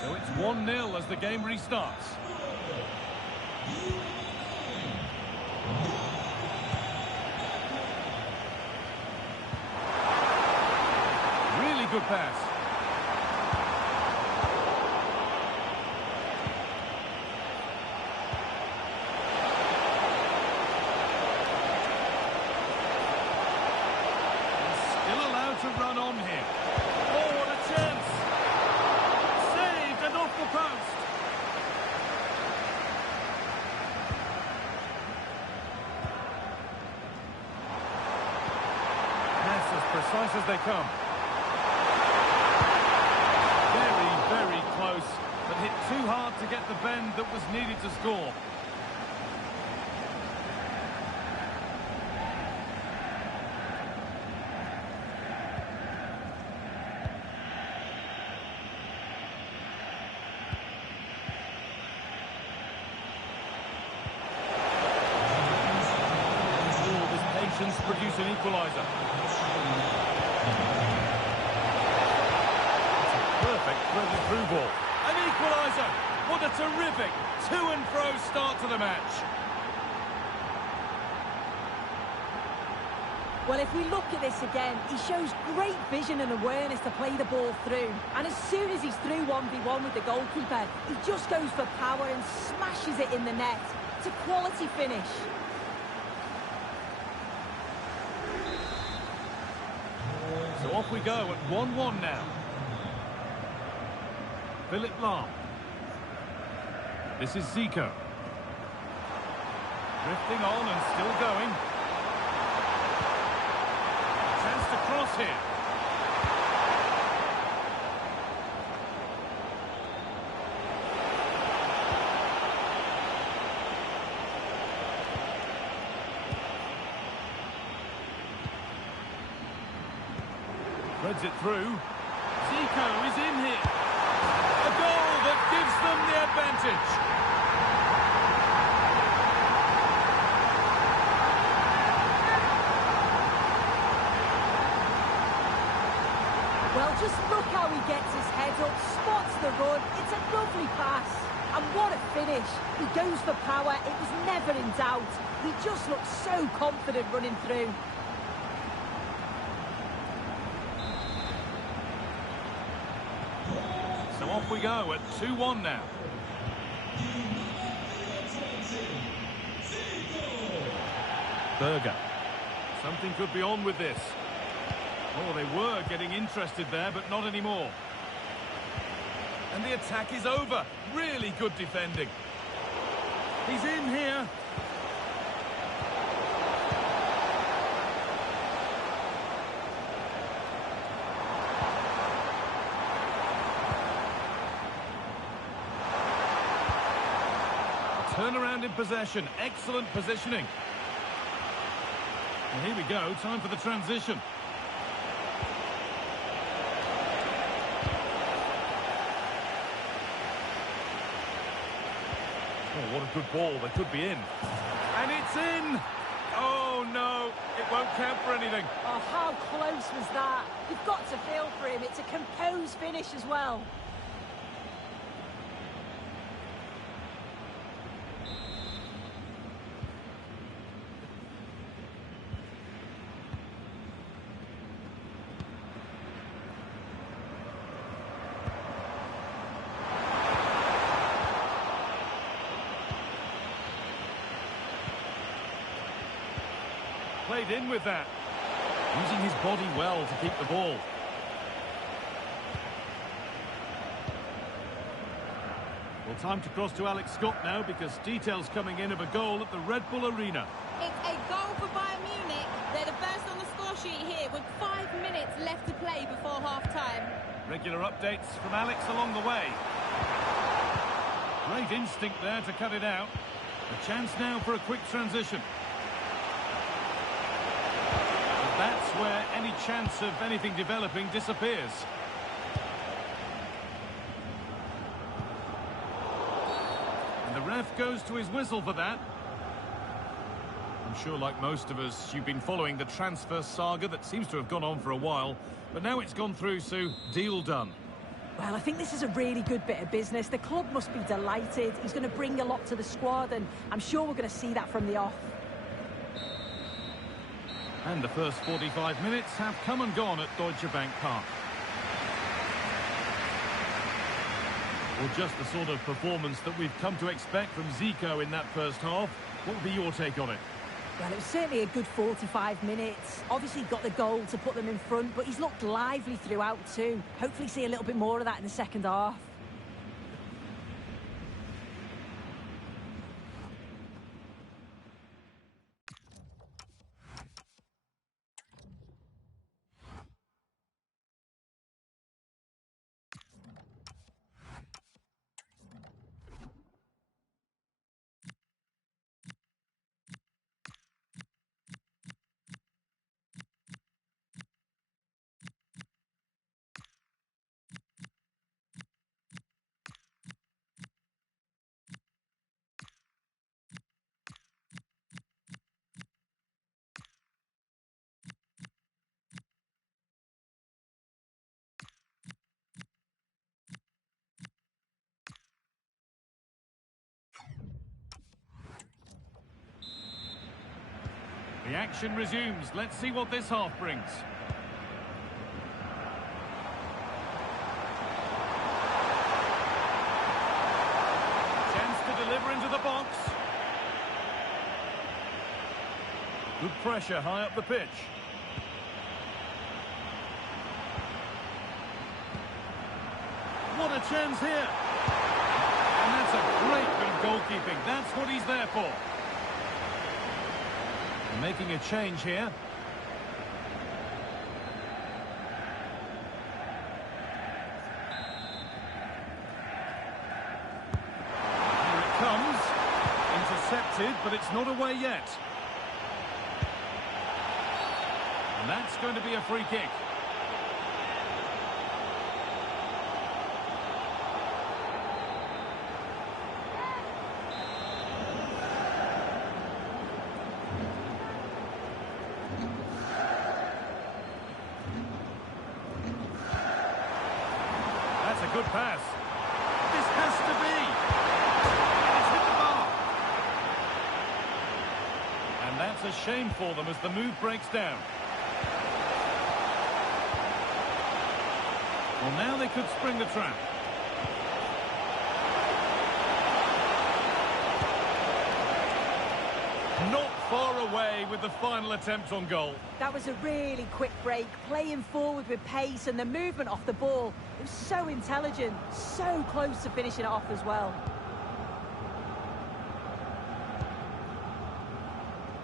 So it's 1-0 as the game restarts. Really good pass. He's still allowed to run on here. Oh, what a chance! Saved and off the post. Precise as they come. Very close, but hit too hard to get the bend that was needed to score. Will this patience produce an equaliser? Perfect through ball. An equaliser! What a terrific to-and-fro start to the match. Well, if we look at this again, he shows great vision and awareness to play the ball through. And as soon as he's through 1v1 with the goalkeeper, he just goes for power and smashes it in the net. It's a quality finish. So off we go at 1-1 now. Philip Lahm. This is Zico. Drifting on and still going. Chance to cross here. Threads it through. Zico is in here. A goal that gives them the advantage. Well, just look how he gets his head up, spots the run. It's a lovely pass. And what a finish. He goes for power. It was never in doubt. He just looks so confident running through. So off we go at 2-1 now. Berger. Something could be on with this. Oh, they were getting interested there, but not anymore. And the attack is over. Really good defending. He's in here. Turnaround in possession. Excellent positioning. And here we go. Time for the transition. Oh, what a good ball. They could be in. And it's in! Oh, no. It won't count for anything. Oh, how close was that? You've got to feel for him. It's a composed finish as well. Played in with that. Using his body well to keep the ball. Well, time to cross to Alex Scott now, because details coming in of a goal at the Red Bull Arena. It's a goal for Bayern Munich. They're the first on the score sheet here with 5 minutes left to play before half-time. Regular updates from Alex along the way. Great instinct there to cut it out. A chance now for a quick transition. But that's where any chance of anything developing disappears. And the ref goes to his whistle for that. I'm sure, like most of us, you've been following the transfer saga that seems to have gone on for a while. But now it's gone through, so deal done. Well, I think this is a really good bit of business. The club must be delighted. He's going to bring a lot to the squad, and I'm sure we're going to see that from the off. And the first 45 minutes have come and gone at Deutsche Bank Park. Well, just the sort of performance that we've come to expect from Zico in that first half. What would be your take on it? Well, it was certainly a good 45 minutes. Obviously got the goal to put them in front, but he's looked lively throughout too. Hopefully see a little bit more of that in the second half. The action resumes. Let's see what this half brings. Chance to deliver into the box. Good pressure high up the pitch. What a chance here. And that's a great bit of goalkeeping. That's what he's there for. Making a change here. Here it comes. Intercepted, but it's not away yet. And that's going to be a free kick. Good pass. This has to be. It's hit the bar. And that's a shame for them as the move breaks down. Well, now they could spring the trap. Not far away with the final attempt on goal. That was a really quick break, playing forward with pace, and the movement off the ball. It was so intelligent, so close to finishing it off as well.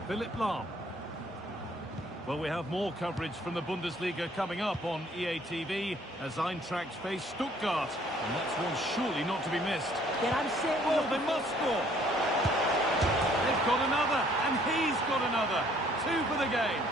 Philipp Lahm. Well, we have more coverage from the Bundesliga coming up on EA TV as Eintracht face Stuttgart. And that's one surely not to be missed. Yeah, I'm certain. Oh, they must score. They've got another, and he's got another. 2 for the game.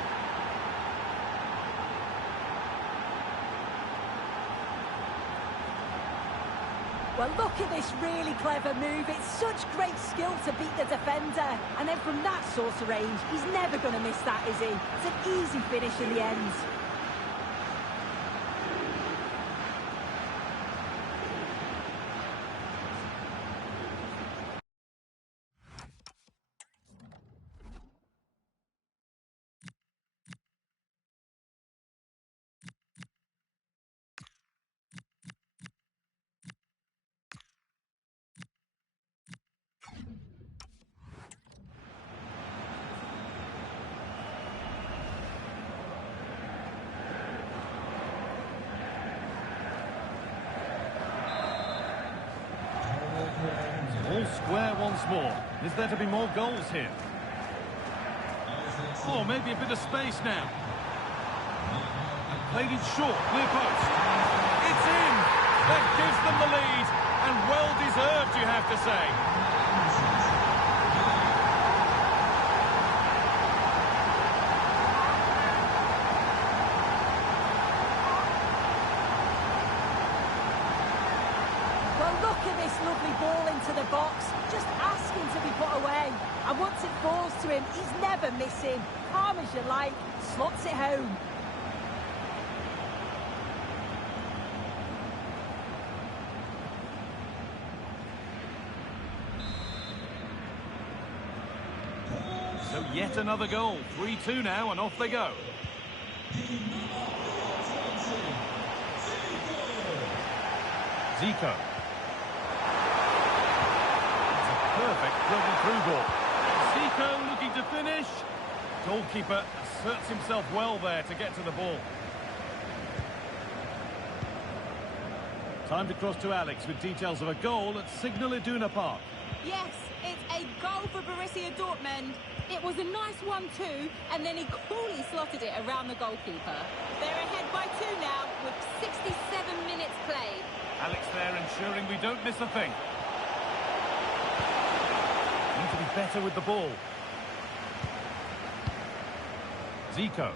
Well, look at this really clever move. It's such great skill to beat the defender. And then from that sort of range, he's never going to miss that, is he? It's an easy finish in the end. once more. Is there to be more goals here? Oh, maybe a bit of space now. And played it short, near post. It's in! That gives them the lead. And well deserved, you have to say. Lovely ball into the box, just asking to be put away. And once it falls to him, he's never missing. Calm as you like, slots it home. So yet another goal. 3-2 now, and off they go. Zico. Perfect dribble through ball. Zico looking to finish. Goalkeeper asserts himself well there to get to the ball. Time to cross to Alex with details of a goal at Signal Iduna Park. Yes, it's a goal for Borussia Dortmund. It was a nice one too, and then he coolly slotted it around the goalkeeper. They're ahead by 2 now with 67 minutes played. Alex there ensuring we don't miss a thing. Need to be better with the ball. Zico.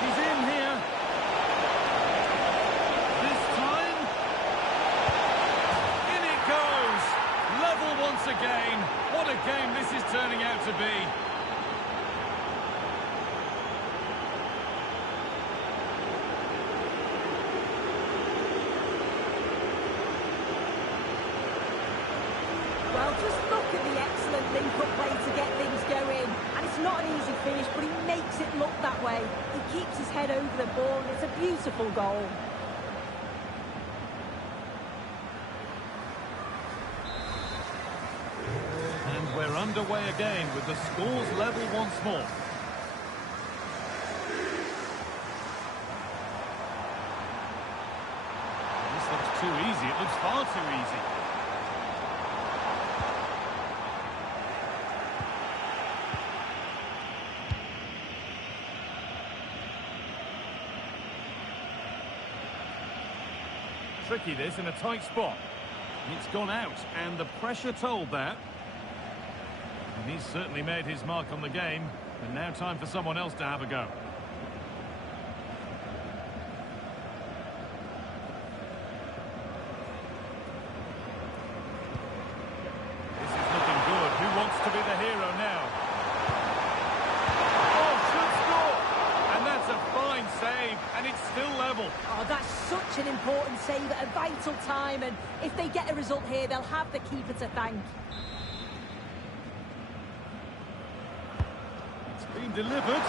He's in here. This time. In it goes. Level once again. What a game this is turning out to be. Well, just look at the excellent link-up play to get things going. And it's not an easy finish, but he makes it look that way. He keeps his head over the ball, and it's a beautiful goal. We're underway again with the scores level once more. This looks too easy. It looks far too easy. Tricky this in a tight spot. It's gone out, and the pressure told that. And he's certainly made his mark on the game, and now time for someone else to have a go. This is looking good. Who wants to be the hero now? Oh, should score! And that's a fine save, and it's still level. Oh, that's such an important save at a vital time, and if they get a result here, they'll have the keeper to thank. Been delivered.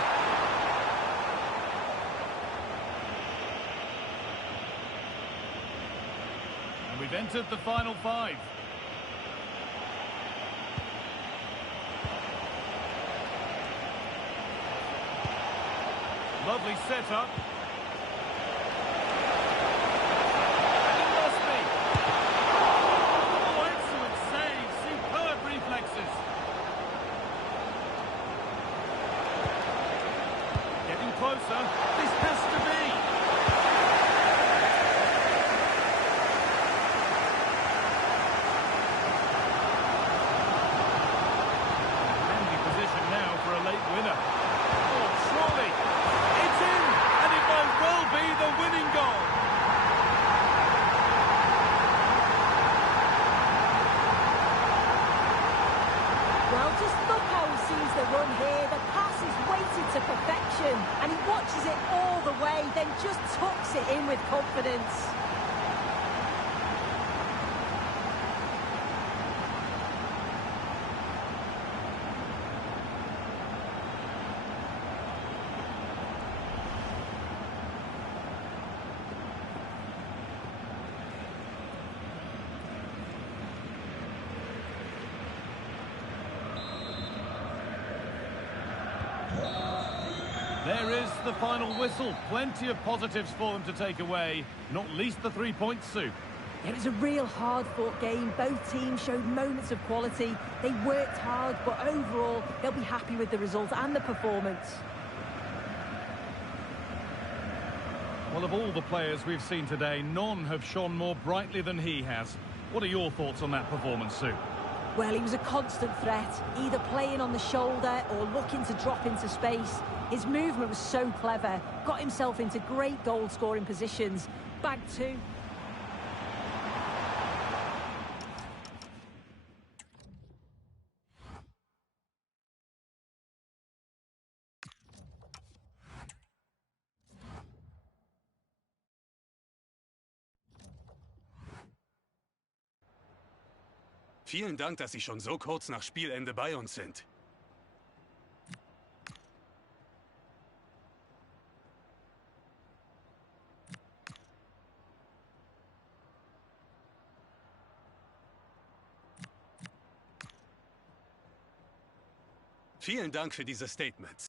And we've entered the final 5. Lovely setup. And it must be. Oh, excellent save. Superb reflexes. Getting closer. This has to be. Handy position now for a late winner. Oh, surely. It's in, and it might well be the winning goal. Well, just look how he sees the run here. The pass is weighted to perfection, and he watches it all the way, then just tucks it in with confidence. There is the final whistle. Plenty of positives for them to take away, not least the 3 points, Sue. It was a real hard-fought game. Both teams showed moments of quality. They worked hard, but overall, they'll be happy with the result and the performance. Well, of all the players we've seen today, none have shone more brightly than he has. What are your thoughts on that performance, Sue? Well, he was a constant threat, either playing on the shoulder or looking to drop into space. His movement was so clever, got himself into great goal-scoring positions. Bag two. Vielen Dank, dass Sie schon so kurz nach Spielende bei uns sind. Vielen Dank für diese Statements.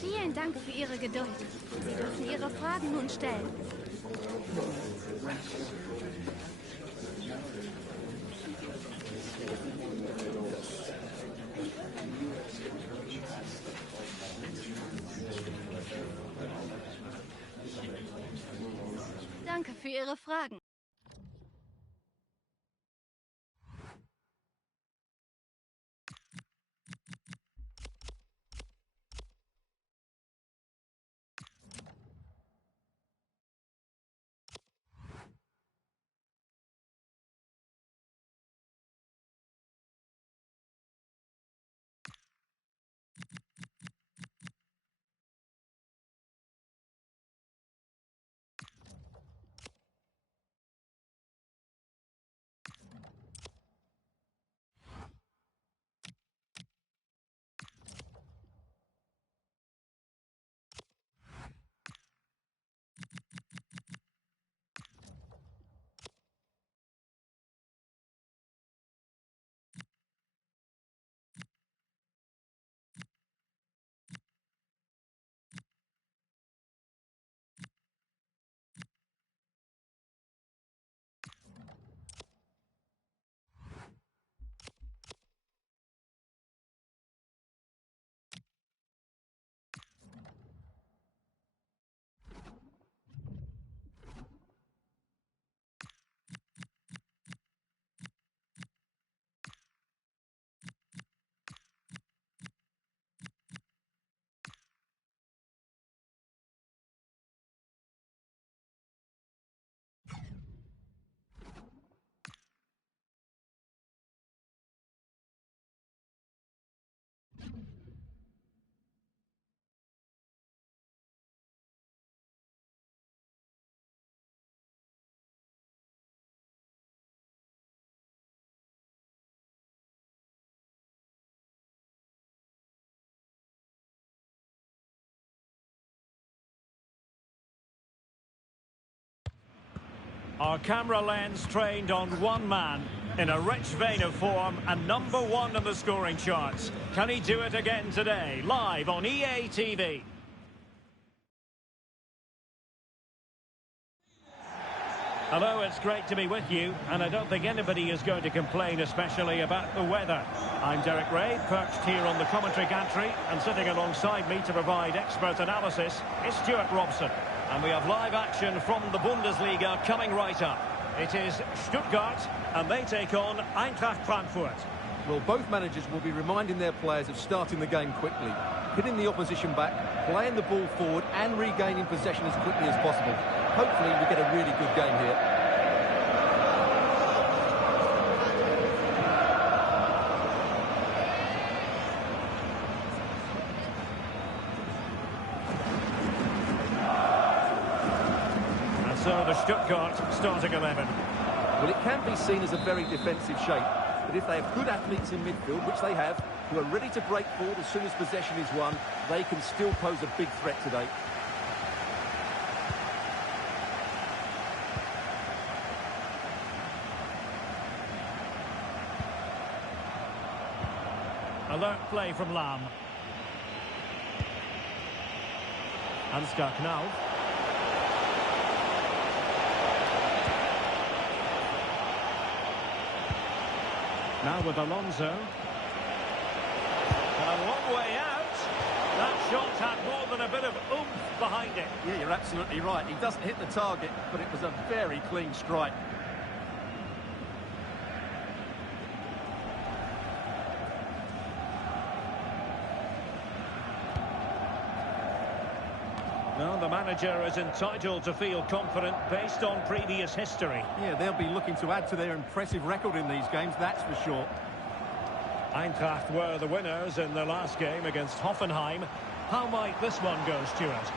Vielen Dank für Ihre Geduld. Sie dürfen Ihre Fragen nun stellen. Danke für Ihre Fragen. Our camera lens trained on one man in a rich vein of form and #1 in the scoring charts. Can he do it again today? Live on EA TV. Hello, it's great to be with you, and I don't think anybody is going to complain, especially about the weather. I'm Derek Ray, perched here on the commentary gantry, and sitting alongside me to provide expert analysis is Stuart Robson. And we have live action from the Bundesliga coming right up. It is Stuttgart, and they take on Eintracht Frankfurt. Well, both managers will be reminding their players of starting the game quickly, hitting the opposition back, playing the ball forward and regaining possession as quickly as possible. Hopefully we get a really good game here. And so the Stuttgart starting 11. Well, it can be seen as a very defensive shape, but if they have good athletes in midfield, which they have, who are ready to break forward as soon as possession is won, they can still pose a big threat today. Alert play from Lam. Ansgar Knauf. Now with Alonso. And a long way out. That shot had more than a bit of oomph behind it. Yeah, you're absolutely right. He doesn't hit the target, but it was a very clean strike. No, the manager is entitled to feel confident based on previous history. Yeah, they'll be looking to add to their impressive record in these games, that's for sure. Eintracht were the winners in their last game against Hoffenheim. How might this one go, Stuart?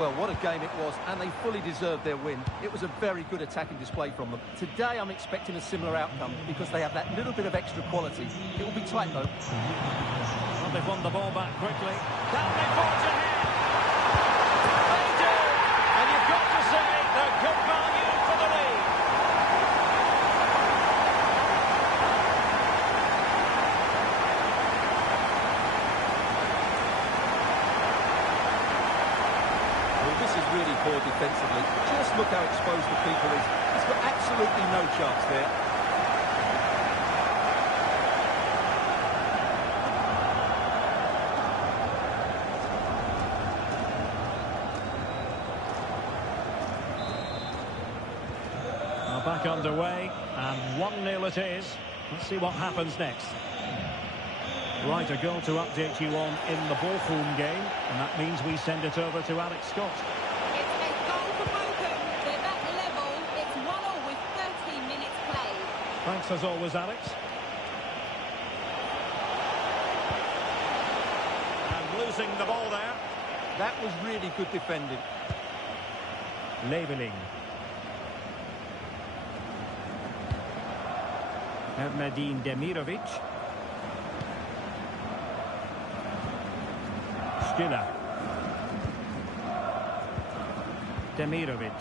Well, what a game it was, and they fully deserved their win. It was a very good attacking display from them. Today, I'm expecting a similar outcome because they have that little bit of extra quality. It will be tight, though. Well, they've won the ball back quickly. Can they forge ahead? They do! And you've got to say they're good value for the lead. This is really poor defensively. Just look how exposed the keeper is. He's got absolutely no chance there. Well, back underway, and 1-0 it is. Let's see what happens next. Right, a goal to update you on in the Bochum game, and that means we send it over to Alex Scott. It's a goal for Bochum. They're back level. It's 1-1 with 13 minutes played. Thanks as always, Alex. And losing the ball there. That was really good defending. Leveling. Nadine Demirovic. Stiller. Demirovic.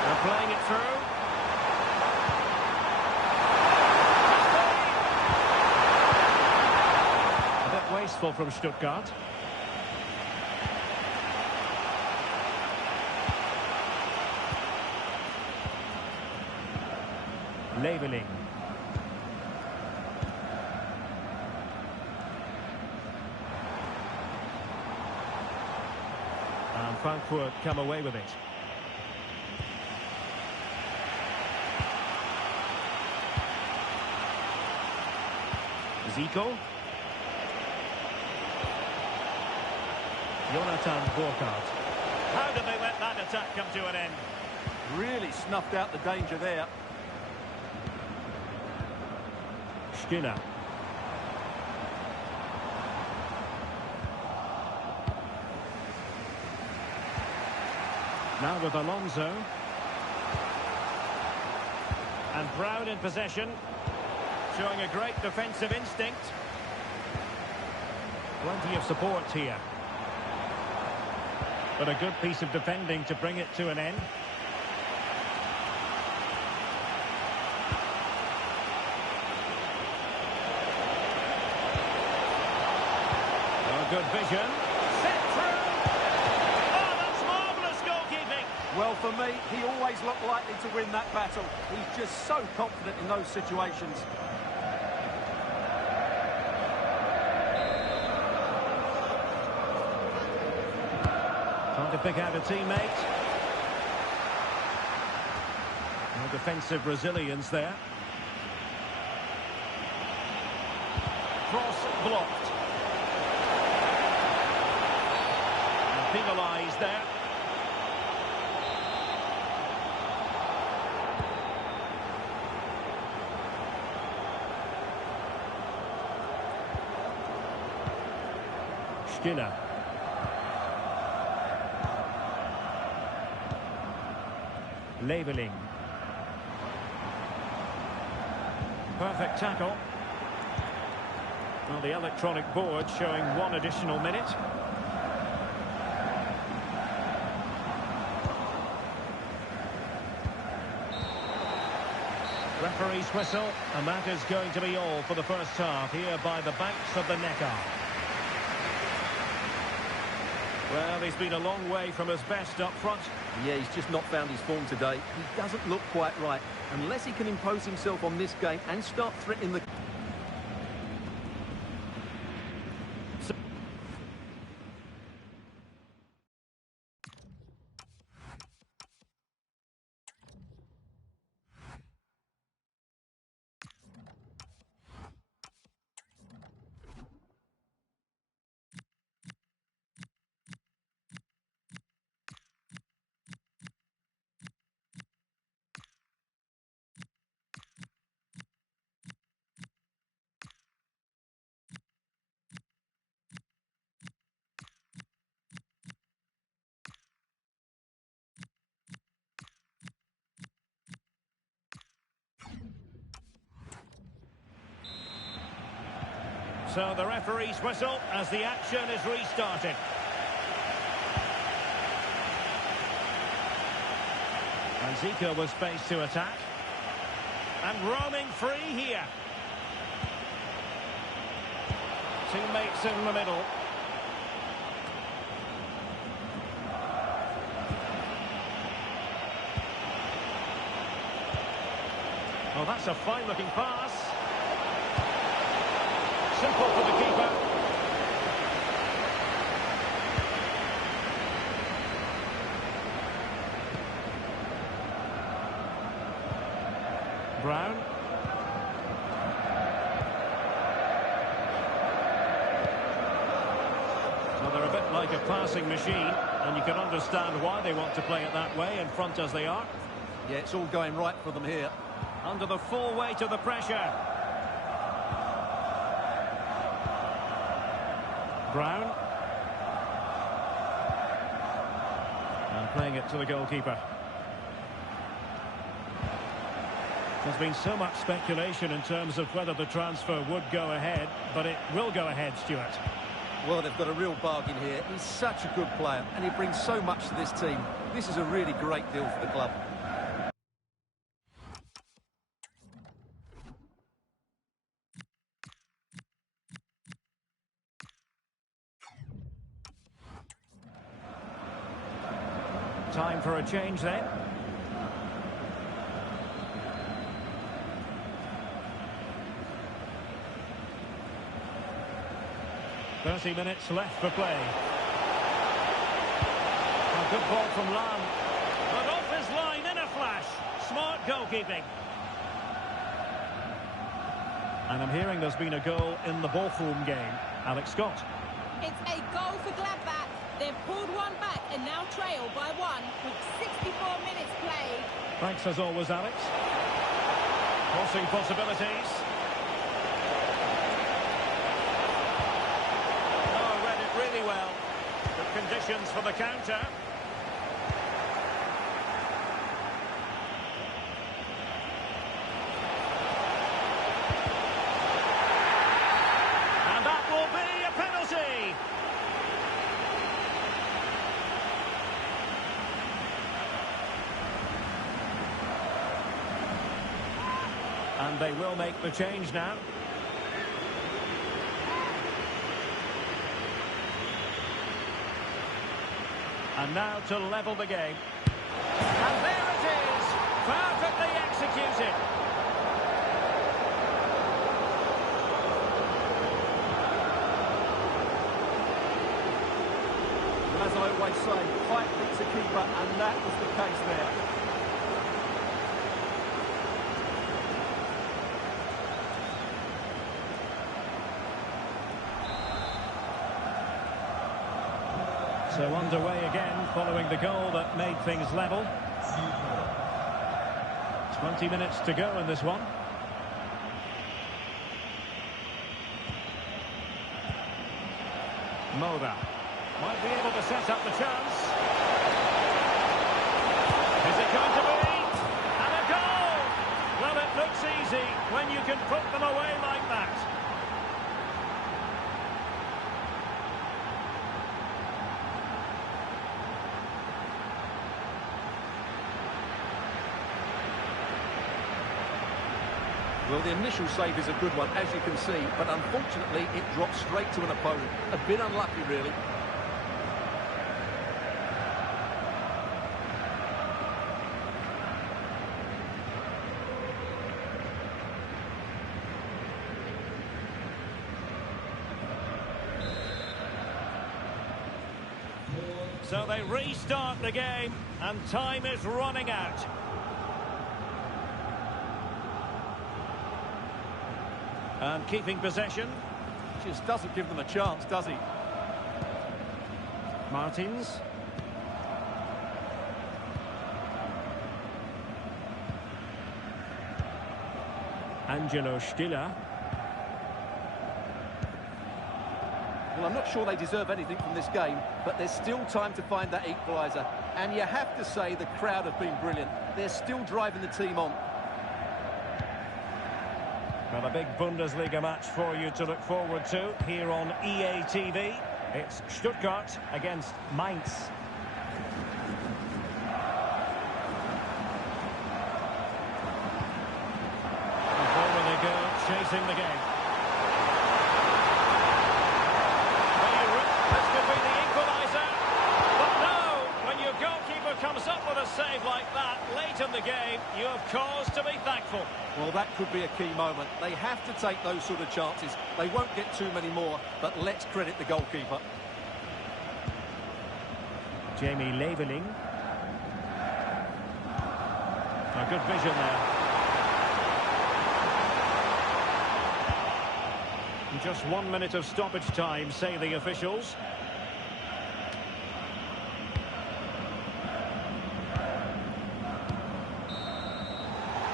They're playing it through. A bit wasteful from Stuttgart. Leveling. And Frankfurt come away with it. Zico. Jonathan Burkhardt. How did they let that attack come to an end? Really snuffed out the danger there. Stiller. Now with Alonso. And Brown in possession. Showing a great defensive instinct. Plenty of support here. But a good piece of defending to bring it to an end. Oh, good vision. Set through. Oh, that's marvellous goalkeeping. Well, for me, he always looked likely to win that battle. He's just so confident in those situations. Trying to pick out a teammate. No defensive resilience there. Cross blocked. And penalised there. Skinner. Labelling. Perfect tackle. Well, the electronic board showing 1 additional minute. Referee's whistle, and that is going to be all for the first half here by the banks of the Neckar. Well, he's been a long way from his best up front. Yeah, he's just not found his form today. He doesn't look quite right. Unless he can impose himself on this game and start threatening the... So the referee's whistle as the action is restarted. And Zico was faced to attack. And roaming free here. Teammates in the middle. Oh, that's a fine-looking pass. Simple for the keeper. Brown. Well, they're a bit like a passing machine, and you can understand why they want to play it that way, in front as they are. Yeah, it's all going right for them here. Under the full weight of the pressure. Brown. And playing it to the goalkeeper. There's been so much speculation in terms of whether the transfer would go ahead, but it will go ahead, Stuart. Well, they've got a real bargain here. He's such a good player, and he brings so much to this team. This is a really great deal for the club. Time for a change then. "30 minutes left for play. A good ball from Lam. But off his line in a flash. Smart goalkeeping. And I'm hearing there's been a goal in the Bochum game. Alex Scott. It's a goal for Gladbach. They've pulled one back and now trail by 1 with 64 minutes played. Thanks as always, Alex. Crossing possibilities. Oh, read it really well. Good conditions for the counter. And that will be a penalty. And they will make the change now. And now to level the game. And there it is! Perfectly executed! Well, as I always say, height beats a keeper, and that was the case there. So underway again, following the goal that made things level. 20 minutes to go in this one. Moda might be able to set up the chance. Is it going to be? And a goal! Well, it looks easy when you can put them away like that. Well, the initial save is a good one, as you can see, but unfortunately it dropped straight to an opponent. A bit unlucky, really. So they restart the game, and time is running out. And keeping possession. Just doesn't give them a chance, does he? Martins. Angelo Stiller. Well, I'm not sure they deserve anything from this game, but there's still time to find that equaliser. And you have to say the crowd have been brilliant. They're still driving the team on. Well, a big Bundesliga match for you to look forward to here on EA TV. It's Stuttgart against Mainz. And forward they go, chasing the game. This could be the equaliser. But no, when your goalkeeper comes up with a save like that late in the game, you have cause to be thankful. Well, that could be a key moment. They have to take those sort of chances. They won't get too many more, but let's credit the goalkeeper. Jamie Leveling. A good vision there. Just 1 minute of stoppage time, say the officials.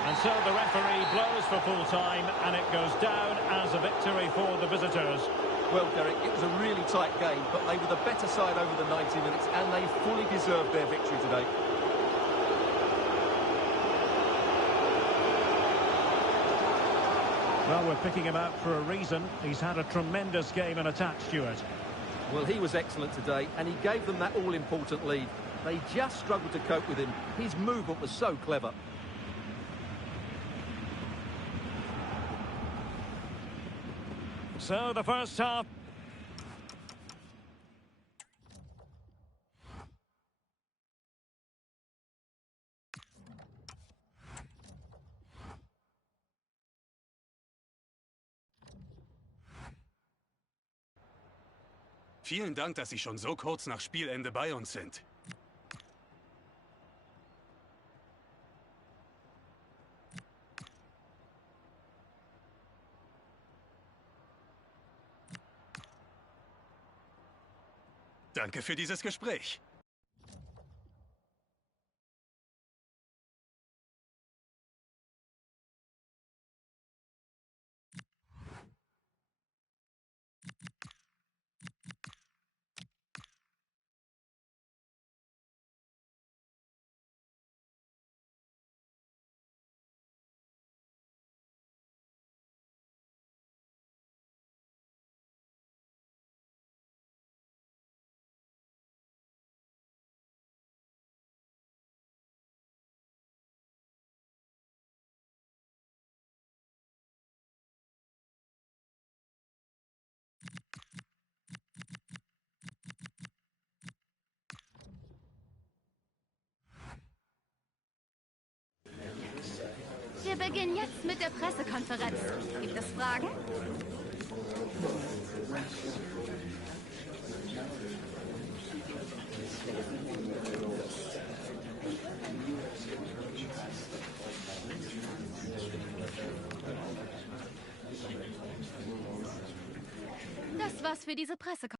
And so the referee blows for full time, and it goes down as a victory for the visitors. Well, Derek, it was a really tight game, but they were the better side over the 90 minutes, and they fully deserved their victory today. Well, we're picking him out for a reason. He's had a tremendous game in attack, Stuart. Well, he was excellent today, and he gave them that all-important lead. They just struggled to cope with him. His movement was so clever. So the first half. Vielen Dank, dass Sie schon so kurz nach Spielende bei uns sind. Danke für dieses Gespräch. beginnen jetzt mit der Pressekonferenz. Gibt es Fragen? Das war's für diese Pressekonferenz.